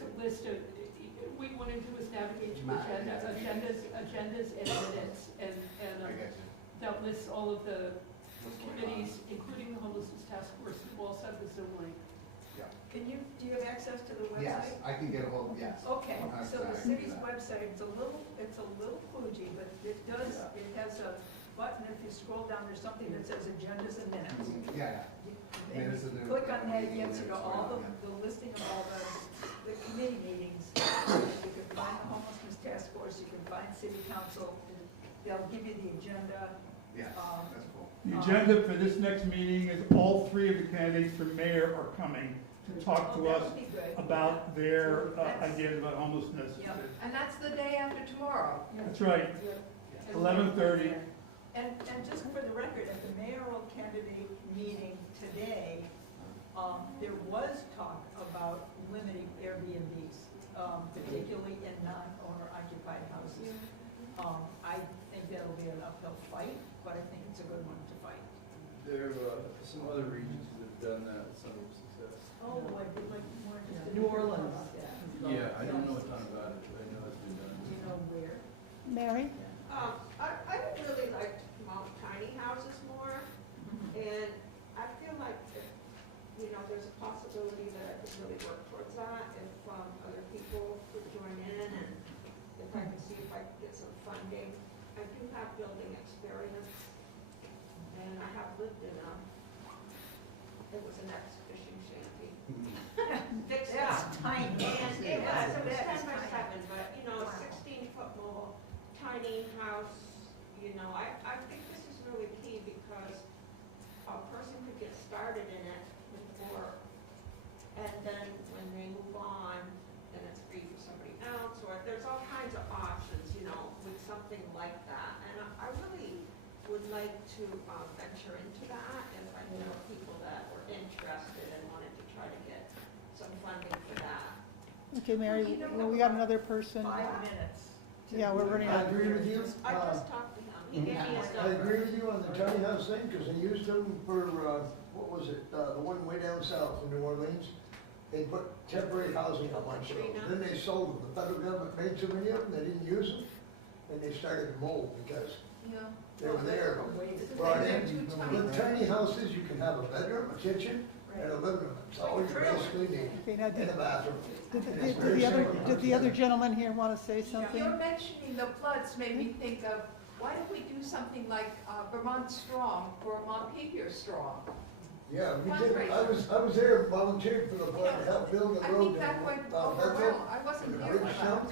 a list of, what you want to do is navigate to agendas and minutes, and I got you. that lists all of the committees, including the homelessness task force, who also have the Zoom link. Do you have access to the website? Yes, I can get a hold, yes. Okay, so 100% the I can do city's that. website, it's a little kludgy, but it has a button, if you scroll down, there's something that says agendas and minutes. Yeah, And Minutes and you then- click on that, it gets you to Minutes, all right, the listing of all the committee meetings. You can find the homelessness task force, you can find city council, they'll give you the agenda. yeah, that's cool. the agenda for this next meeting is all 3 of the candidates for mayor are coming to talk Oh, to that us would be good. about their That's- ideas about homelessness. Yeah. And that's the day after tomorrow. That's right, 11:30. And just for the record, at the mayoral candidate meeting today, there was talk about limiting Airbnbs, particularly in non-owner occupied houses. I think that'll be an uphill fight, but I think it's a good one to fight. There are some other regions that done that with some success. Oh, I would like more to. New Orleans. Yeah, I don't know a ton about it, but I know it's been done. Do you know where? Mary? I would really like to promote tiny houses more, and I feel like, if, you know, there's a possibility that I could really work towards that if other people would join in, and if I can see if I could get some funding. I do have building experience, and I have lived in it was an ex-fishing shanty. Fixed up. That's tiny. And it was 10 That is by tiny. 7, but, you know, a 16-foot mobile, tiny house, you know, I think this is really key because a person could get started in it before, and then when they move on, then it's free for somebody else, or there's all kinds of options, you know, with something like that. And I really would like to venture into that if I know people that were interested and wanted to try to get some funding for that. Okay, Mary, well, we got another person. 5 minutes. Yeah, we're running I out. agree with you. I just talked to him, he gave me his I number. agree with you on the tiny house thing, because they used them for, what was it, the one way down south in New Orleans? They put temporary housing on bunch of those. Then they sold them. The federal government made too many of them, they didn't use them, and they started to mold because Yeah. they were there. Isn't Brought that in, too tiny? with tiny houses, you can have a bedroom, a kitchen, and a living room. That's all you basically need, Okay, now, and a bathroom. did the other gentleman here want to say something? You're mentioning the floods made me think of, why don't we do something like Vermont Strong or Montpelier Strong? Yeah, we did, I was there, volunteered for the flood to help build a I road. think that went over Bedford. well. I wasn't here for that.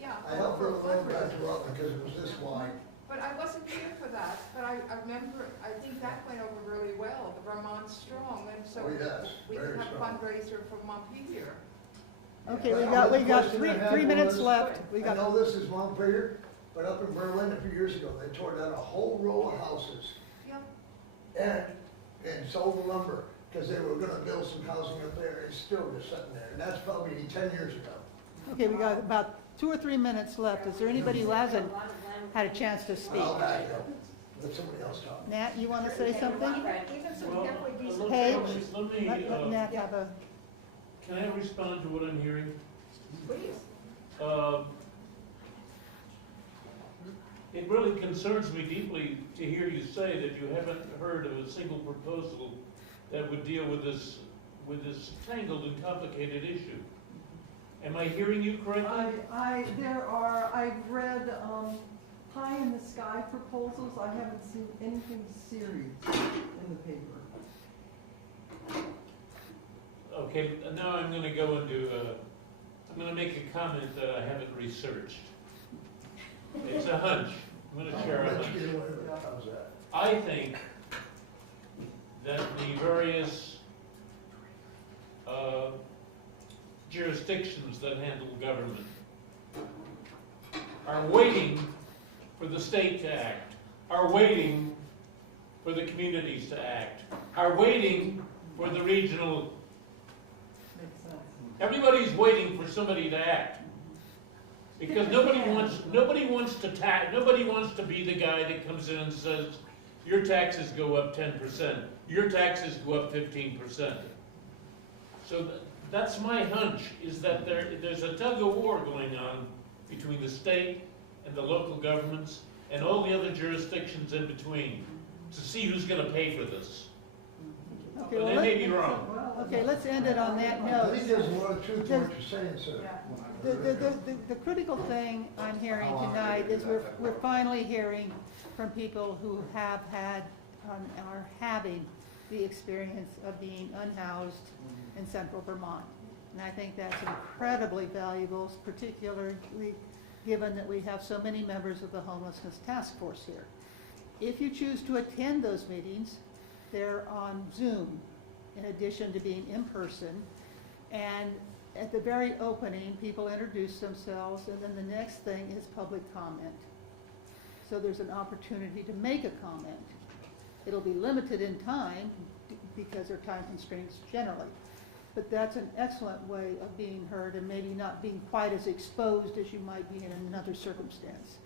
Yeah. I helped for build a road back to fundraisers. Rutland because it was this wide. But I wasn't here for that, but I remember, I think that went over really well, the Vermont Strong, and so Oh, yes, we very could have strong. fundraiser for Montpelier. Okay, But we the got question I had 3 minutes was, left. We I got, know this is Montpelier, but up in Berlin a few years ago, they tore down a whole row of houses Yeah. and sold the lumber, because they were gonna build some housing up there, it's still just sitting there, and that's probably 10 years ago. okay, we got about 2 or 3 minutes left. Is there anybody who hasn't had a chance to speak? I'll back up, let somebody else talk. Nat, you want to say something? Even some halfway decent. Paige? Let me, Let Nat have a, can I respond to what I'm hearing? Please. It really concerns me deeply to hear you say that you haven't heard of a single proposal that would deal with this tangled and complicated issue. Am I hearing you correctly? I've read, pie in the sky proposals. I haven't seen anything serious in the paper. Okay, now I'm going to go into, I'm going to make a comment that I haven't researched. It's a hunch. I'm going to share a Let hunch. you get away with it. How's that? I think that the various jurisdictions that handle government are waiting for the state to act, are waiting for the communities to act, are waiting for the regional. Makes sense. Everybody's waiting for somebody to act. Because nobody wants to be the guy that comes in and says, your taxes go up 10%, your taxes go up 15%. So that's my hunch, is that there's a tug of war going on between the state and the local governments and all the other jurisdictions in between to see who's going to pay for this. okay, But well, I may be wrong. okay, let's end it on that I note. think there's a lot of truth to what you're saying, sir. The critical thing I'm hearing tonight is we're finally hearing from people who have had, are having the experience of being unhoused in central Vermont. And I think that's incredibly valuable, particularly given that we have so many members of the Homelessness Task Force here. If you choose to attend those meetings, they're on Zoom, in addition to being in person. And at the very opening, people introduce themselves, and then the next thing is public comment. So there's an opportunity to make a comment. It'll be limited in time because there are time constraints generally. But that's an excellent way of being heard and maybe not being quite as exposed as you might be in another circumstance.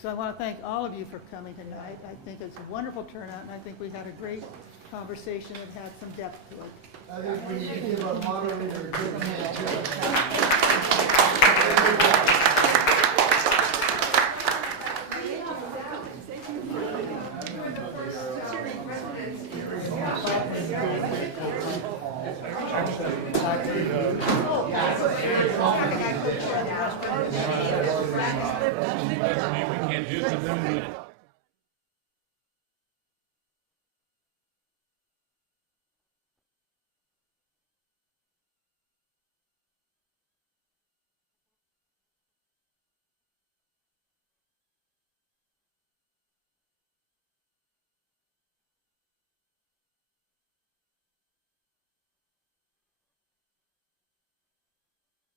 So I want to thank all of you for coming tonight. I think it's a wonderful turnout, and I think we had a great conversation that had some depth to it. I think we need to give our moderator a good hand too. Doesn't mean we can't do something with it.